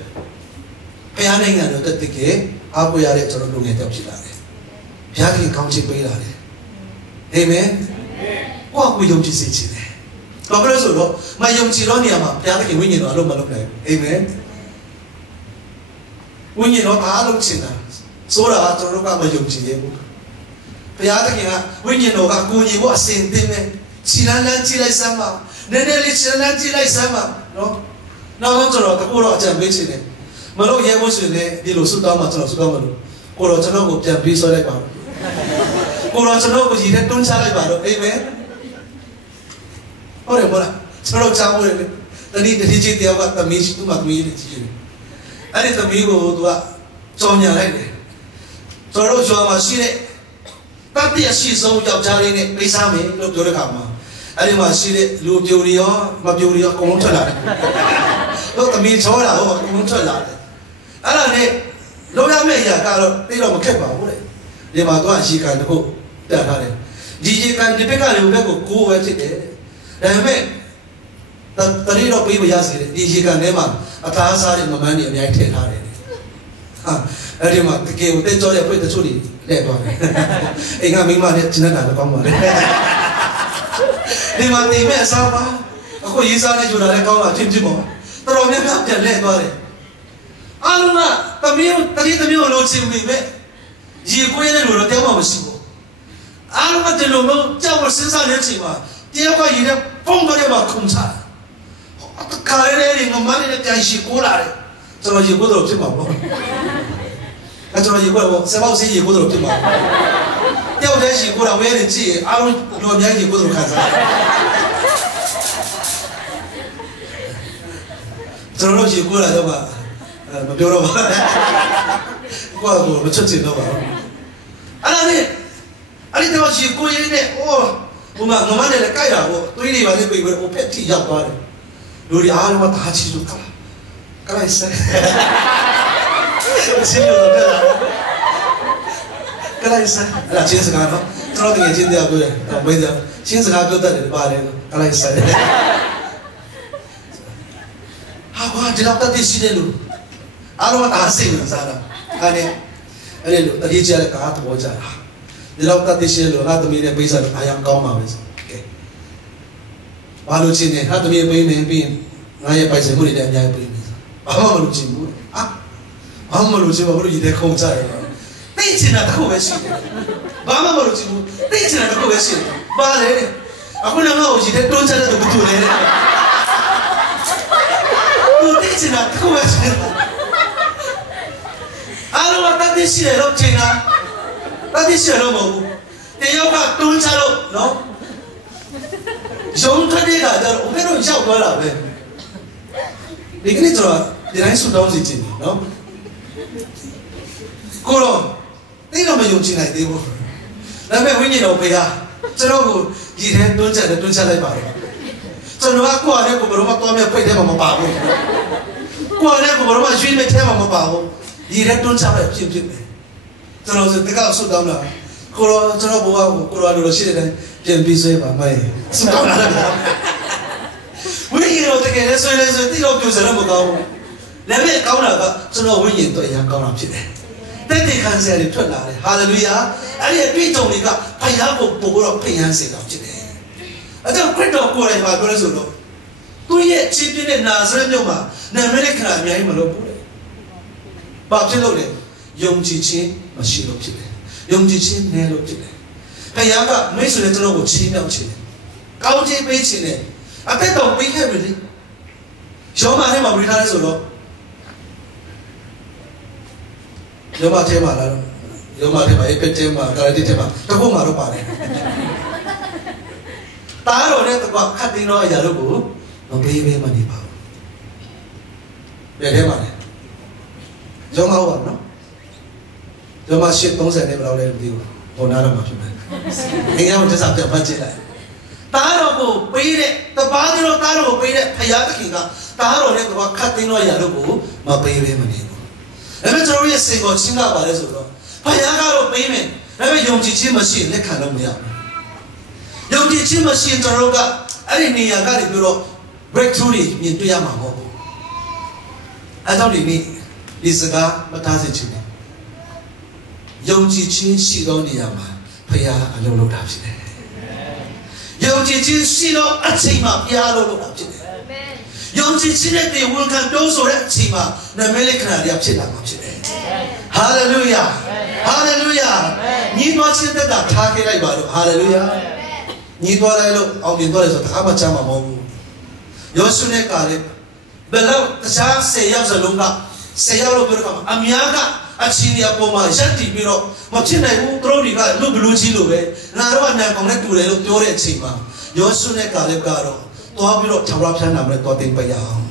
ဖျားနိုင်ငံတော်အတွက်တကယ်အားကိုးရတဲ့ကျွန်တော်လူငယ်တွေဖြစ်လာတယ်။ဖျားခင်ကောင်းချီးပေးလာတယ်။အာမင်။ ကိုကယုံကြည်စေချင်တယ်ဘာဖြစ်လို့ဆိုတော့မယုံကြည်တော့နေရာမှာဘုရားသခင်ဝိညာဉ်တော်အလုံးမလုပ်နိုင်ဘူးအာမင်ဝိညာဉ်တော်အားလုံးချင်တာဆိုတာကကျွန်တော်တို့ကမယုံကြည်ဘူးဘုရားသခင်ကဝိညာဉ်တော်ကကိုယ်ညီဖို့အစဉ်သင်တယ်ခြေလန်းလန်းကြည့်လိုက်စမ်းပါနည်းနည်းလေးခြေလန်းကြည့်လိုက်စမ်းပါနော်နောက်တော့ကျွန်တော်တကူတော့အကြံပေးချင်တယ်မလို့ရဲဖို့ဆိုရင်ဒီလိုဆုတောင်းမှကျွန်တော်ဆုတောင်းမလို့ကိုတော့ကျွန်တော်ကိုပြန်ပြီးဆွဲလိုက်ပါကိုတော့ကျွန်တော်ကိုရည်နဲ့တွန်းချလိုက်ပါတော့အာမင်ဟုတ်တယ်မလားကျွန်တော်ကြားဖို့လေတတိကြီးတယောက်ကသမီးသူ့မှာသမီးလေးကြီးတယ်အဲ့ဒီသမီးကိုသူကကြောင်ညာလိုက်တယ်ကျွန်တော်ကျွာမှာရှိတဲ့တတိယရှိဆုံးယောက်ျားလေးနဲ့ပေးစားမယ်လို့ပြောတဲ့ခါမှာအဲ့ဒီမှာရှိတဲ့လူပြိုတွေရောမပြိုတွေရောအကုန်လုံးထွက်လာတယ်တော့သမီးချောတာဟောအကုန်လုံးထွက်လာတယ်အဲ့ဒါနဲ့လုံးရမယ့်အရာကတော့တိတော့မခက်ပါဘူးလေဒီမှာတော့အရှိခံတခုတက်ထားတယ်ဒီရေကန်ဒီဘက်ကလည်းဘက်ကိုကိုယ်ပဲဖြစ်တယ်ဒါပေမဲ့တတိတော့ပေးမရစေတယ်ဒီရေကန်ထဲမှာအသားစားတဲ့မမန်းတွေအများကြီးထည့်ထားတယ်ဟာအဲ့ဒီမှာတကယ်ကိုတက်ကြောတဲ့ဖွင့်တချို့တွေလက်သွားတယ်အိမ်ကမိမနဲ့ကျန်တာလည်းကောင်းပါလေဒီမှာနေမဲ့အစားပါအခုရေးစားနေကြတာလည်းကောင်းတာချင်းချင်းပေါ့တော်တော်များများပြန်လက်သွားတယ်အားလုံးကသမီးတတိသမီးကိုလိုချင်ပြီပဲရေကိုရတဲ့လူတော့တောင်းမှမရှိဘူးအားလုံးကဒီလိုမျိုးကြောက်မစင်းစားနေချင်ပါတယောက်ကရေနဲ့ပုံတော့မှခုန်ချခါရဲနေငမနဲ့တိုင်ရှိကိုလာတယ်ကျွန်တော်ရေကိုတော့ဖြစ်မှာပေါ့အဲ့ကျွန်တော်ရေကိုတော့စပောက်စီးရေကိုတော့ဖြစ်မှာတယောက်တည်းရှိကိုလာဝဲနေကြည့်အားလုံးလူအများကြီးကိုတော့ခံစားကျွန်တော်တို့ရေကိုလာတော့မပြောတော့ပါဘူးကိုကမချက်ချင်တော့ပါဘူးအဲ့ဒါနဲ့အဲ့ဒီတော့ရေကိုရင်းနဲ့အိုးဘုမငမနဲ့လည်းကြိုက်တာပေါ့တွေးနေပါလေပြေကိုဖက်ထိရောက်သွားတယ်လူတွေအားလုံးကဒါချီလို့ကလိုက်စမ်းချင်းလို့တော့ကလိုက်စမ်းအဲ့ဒါချင်းစကားနော်ကျွန်တော်တကယ်ချင်းတရားပြောတယ်တော့မေးတယ်ချင်းစကားပြောတတ်တယ်ပါတယ်ကလိုက်စမ်းဟာဘာဒီတော့တတိရှိတယ်လို့အားလုံးကဒါစိတ်ဝင်စားတာအဲ့လိုတတိကျတဲ့ကားတော့ကြတာဒီတော့တတိရှိလို့ငါသမီးနဲ့ပေးစားအားရကောင်းပါပဲကဲဘာလို့ချင်းနေဟာသမီးပေးမယ်ပြီးငါရဲ့ပိုက်ဆံမှုတွေလည်းအများကြီးပေးမယ်ဘာမှမလုပ်ချင်ဘူးဘာမှမလုပ်ချင်ဘူးဘာလို့ရည်တဲ့ခုံချရတယ်သိချင်တာတစ်ခုပဲရှိတယ်ဘာမှမလုပ်ချင်ဘူးသိချင်တာတစ်ခုပဲရှိတယ်ဘာလဲအခုလည်းငါ့ကိုရည်တဲ့တွန်းချတဲ့တူတူလေသူသိချင်တာတစ်ခုပဲရှိတယ်အားလုံးကတတိရှိတယ်လို့ချိန်တာတတိရှိတယ်လို့မဟုတ်ဘူးတယောက်ကတွန်းချလို့နော်ရုံးထွက်တဲ့ကကြတော့ဘယ်တော့ရောက်သွားတာပဲဒီကနေ့တော့ဒီတိုင်းဆူတောင်းစီခြင်းနော်ကိုတော့သိတော့မယုံကြည်နိုင်သေးဘူးဒါပေမဲ့ဝိညာဉ်တော်ဖေဟာကျွန်တော်ကိုဒီထဲတွန်းချက်လိုက်ပါတယ်ကျွန်တော်ကကိုယ့်အရေးကိုဘယ်တော့မှသွားမဲ့ဖိတ်ထဲမှာမပါဘူးကိုယ့်အရေးကိုဘယ်တော့မှရွှေ့မဲ့ထဲမှာမပါဘူးဒီထဲတွန်းချက်လိုက်ဖြစ်မယ်ကျွန်တော်တကောက်ဆူတောင်းတာကိုတော့ကျွန်တော်ဘဝကိုကိုတော့လိုရှိတဲ့တိုင်းပြန်ပြီးဆွဲပါမယ်ဆူတောင်းတာဝိညာဉ်တော်တကယ်လဲဆွဲတိတော့ပြောစရာမကောင်းဘူးလည်းပဲကောင်းတာကကျွန်တော်ဝိညာဉ်တော့အရင်ကောင်းတာဖြစ်တယ်တက်တဲ့ခံစားရထွက်လာတယ်ဟာလေလုယာအဲ့ဒီအတွေ့အကြုံတွေကဖယားကိုပို့တော့ဖိယန်းစေတာဖြစ်တယ်အဲ့တော့ခရစ်တော်ကိုယ်တိုင်မှာပြောလဲဆိုတော့သူရဲ့ချင်းပြတဲ့နာဇရက်မြို့မှာနာမည်နဲ့ခရာအများကြီးမလုပ်ဘူးလေဘာဖြစ်လို့လဲယုံကြည်ခြင်းမရှိလို့ဖြစ်တယ်ယုံကြည်ခြင်းနည်းလို့ဖြစ်တယ်ဖယားကမိတ်ဆွေတို့ကျွန်တော်ကိုချင်းမြောက်ခြင်းတယ်ကောင်းခြင်းပေးခြင်းတယ်အသက်တော်ပေးခဲ့ပြီလေယောမထဲမှာပြထားလဲဆိုတော့ယောမထဲမှာလားယောမထဲမှာအပက်ထဲမှာကာရတီထဲမှာတခုမှတော့ပါတယ်တားတော်နဲ့တကွာခတ်တင်းတော့အရာတို့ကိုမပေးမနေပါဘူးဘယ်ထဲမှာလဲယောမဟုတ်ပါနော်ယောမရှစ်30နဲ့ဘယ်လောက်လဲမသိဘူးဟောနားတော့မှာဖြစ်မယ်အင်္ဂါကိုတစ္ဆာပြန်ဖတ်ကြည့်လိုက်တားတော်ကိုပေးတဲ့တပါးတော်တားတော်ကိုပေးတဲ့ဖယားသခင်ကတားတော်နဲ့တကွာခတ်တင်းတော့အရာတို့ကိုမပေးမနေဘူးဒါပေမဲ့ကျွန်တော်ရဲ့စိတ်ကိုချင်းကပါလဲဆိုတော့ဖယားကတော့ပေးမယ်ဒါပေမဲ့ယုံကြည်ခြင်းမရှိရင်လက်ခံလို့မရဘူးယုံကြည်ခြင်းမရှိရင်ကျွန်တော်ကအဲ့ဒီနေရာကနေပြီးတော့ breakthrough တွေမြင်တွေ့ရမှာမဟုတ်ဘူးအဲ့တော့ဒီစကားမထားစေချင်ဘူးယုံကြည်ခြင်းရှိသောနေရာမှာဖယားအလုံးလုံးတာဖြစ်တယ် ယုံကြည်ခြင်းရှိတော့အချိန်မှဘုရားလို့လုပ်တာဖြစ်တယ်ယုံကြည်ခြင်းနဲ့တည်ဝန်ခံတိုးဆိုတဲ့အချိန်မှနမလေးခဏလေးဖြစ်လာမှာဖြစ်တယ်ဟာလေလုယာဟာလေလုယာညီတော်ချင်းတက်တာထားခဲ့လိုက်ပါတော့ဟာလေလုယာညီတော်လိုက်လို့အောင်မြင်သွားတယ်ဆိုတာအားမချမ်းမှာမဟုတ်ဘူးယောရှုနဲ့ကာလေဘယ်လောက်တခြား10ယောက်စလုံးက10ယောက်လို့ပြောတော့အများကအချင်းကြီးအပေါ်မှာရက်တည်ပြီးတော့မဖြစ်နိုင်ဘူးသူတို့တွေကလူဘလူးကြီးလိုပဲငါတို့ကညာကောင်နဲ့တူတယ်လို့ပြောတဲ့အချိန်မှာယောရှုနဲ့ကာလေကတော့သွားပြီးတော့ထာဝရဘုရားနာမနဲ့သွားတင်ပြရအောင်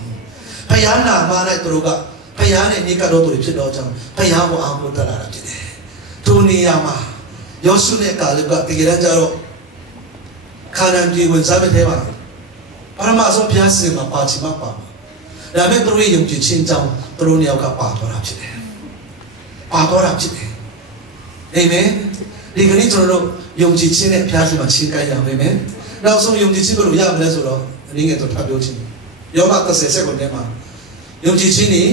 ဘုရားနာမနဲ့သူတို့ကဘုရားနဲ့နေကတော့သူတွေဖြစ်တော့ကြောင်းဘုရားကိုအားကိုးတတ်လာတာဖြစ်တယ်ထိုနေရာမှာယောရှုနဲ့ကာလေကတကယ်တမ်းကျတော့ခါနန်ပြည်ဝင်စားတဲ့ထဲမှာပရမအဆုံးဘုရားစီမှာပါချင်မှပါဒါပေမဲ့သူတို့ယုံကြည်ခြင်းကြောင့်သူတို့နှစ်ယောက်ကပါသွားတာဖြစ်တယ်ပါသွားတာဖြစ်တယ်အာမင်ဒီကနေ့ကျွန်တော်တို့ယုံကြည်ခြင်းနဲ့ဘုရားစီမှာချင်းကပ်ရမယ်မယ်နောက်ဆုံးယုံကြည်ခြင်းဘယ်လိုရမလဲဆိုတော့အနည်းငယ်တော့ထပ်ပြောချင်တယ်ယောမ30စက္ကန့်ထဲမှာယုံကြည်ခြင်းนี่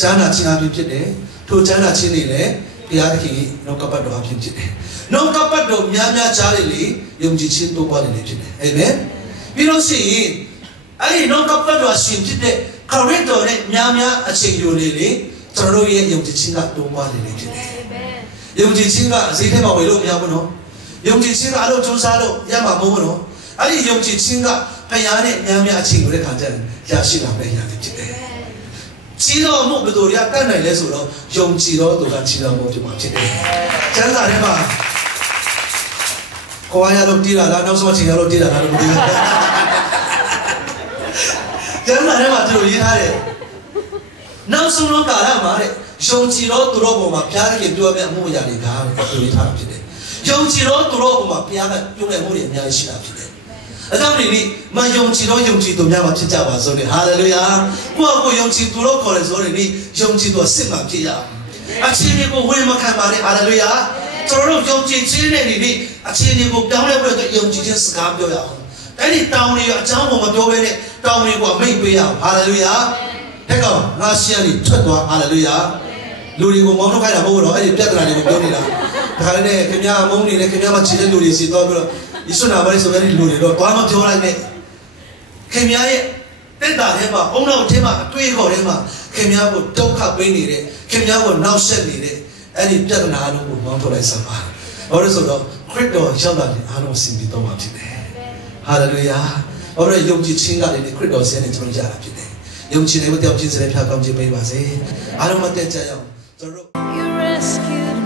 ဈာနာခြင်းအပြင်ဖြစ်တယ်ထိုဈာနာခြင်းนี่လည်းဘုရားသခင်နောက်ကပတ်တော်အပြင်ဖြစ်တယ်နောက်ကပတ်တော်များများကြားရလေယုံကြည်ခြင်းတိုးပွားနေလေဖြစ်တယ်အာမင်ပြီးလို့ရှိရင်အဲ့ဒီနောက်ကပတ်တော်ရှင်ဖြစ်တဲ့ခရစ်တော်နဲ့များများအချိန်ယူနေလေကျွန်တော်တို့ရဲ့ယုံကြည်ခြင်းကတိုးပွားနေလေဖြစ်တယ်ယုံကြည်ခြင်းကဈေးထဲမှာဝယ်လို့မရဘူးနော်ယုံကြည်ခြင်းကအလုပ်ကြိုးစားလို့ရမှာမဟုတ်ဘူးနော်အဲ့ဒီယုံကြည်ခြင်းကဘုရားနဲ့များများအချိန်ယူတဲ့ခါကျရင်ရရှိလာမယ့်ရတယ်ဖြစ်တယ်ကြီးတော်မှုဘယ်လိုရတတ်နိုင်လဲဆိုတော့ယုံကြည်တော်သူကကြီးတော်မှုဖြစ်မှာဖြစ်တယ်ကျမ်းစာထဲမှာကိုယ်ရလို့တည်လာလားနောက်ဆုံးအချိန်ရလို့တည်လာလားလို့မသိဘူးကျမ်းစာထဲမှာသူတို့ရေးထားတယ်နောက်ဆုံးတော့ကာလမှာတဲ့ယုံကြည်တော်သူတို့ပေါ်မှာဘုရားခင်ပြောတဲ့အမှုအရာတွေကသူရေးထားတာဖြစ်တယ်ယုံကြည်တော်သူတို့ပေါ်မှာဘုရားကပြုတဲ့အမှုတွေအများကြီးရှိတာဖြစ်တယ်အကြောင်းဒီနေ့မယုံကြည်တော်ယုံကြည်သူများမှာဖြစ်ကြပါစို့လေဟာလေလုယာကိုယ့်ကိုယုံကြည်သူတို့ခေါ်တယ်ဆိုရင်ဒီယုံကြည်သူစစ်မှန်ဖြစ်ရအောင်အချင်းတွေကိုဝေမခံပါနဲ့ဟာလေလုယာကျွန်တော်တို့ယုံကြည်ခြင်းနဲ့ဒီအချင်းတွေကိုပြောင်းလဲဖို့အတွက်ယုံကြည်ခြင်းစကားပြောရအောင်အဲ့ဒီတောင်းတွေအကြောင်းကိုမပြောဘဲနဲ့တောင်းတွေကိုအမိတ်ပေးရအောင်ဟာလေလုယာတဲ့ကောင်ငါရှင်းနေထွက်သွားဟာလေလုယာလူတွေကိုမောင်းထုတ်ခိုင်းတာမဟုတ်တော့အဲ့ဒီပြဿနာတွေကိုပြောနေတာဒါခါနဲ့ခင်ဗျားမုန်းနေတယ်ခင်ဗျားမချစ်တဲ့လူတွေစီတော့ပြီးတော့ယေရှုနာမလေးဆိုတဲ့လူတွေတော့ဘာမှပြောလိုက်နဲ့ခင်ဗျားရဲ့တက်တာထဲမှာအုံနောက်ထဲမှာအတွေ့အခေါ်ထဲမှာခင်ဗျားကိုဒုက္ခပေးနေတဲ့ခင်ဗျားကိုနှောက်ယှက်နေတဲ့အဲ့ဒီပြဿနာတို့ကိုမောင်းထုတ်လိုက်စမ်းပါဘာလို့ဆိုတော့ခရစ်တော်ရောက်လာတဲ့အားလုံးစင်ပြီးတော့မှဖြစ်တယ်ဟာလေလုယာဘာလို့ယုံကြည်ခြင်းကလည်းခရစ်တော်ဆင်းနေကျွန်တော်ရတာဖြစ်တယ်ယုံကြည်နေဖို့တယောက်ချင်းစတဲ့ဖြာကောင်းခြင်းပေးပါစေအားလုံးမတက်ကြရအောင်ကျွန်တော်တို့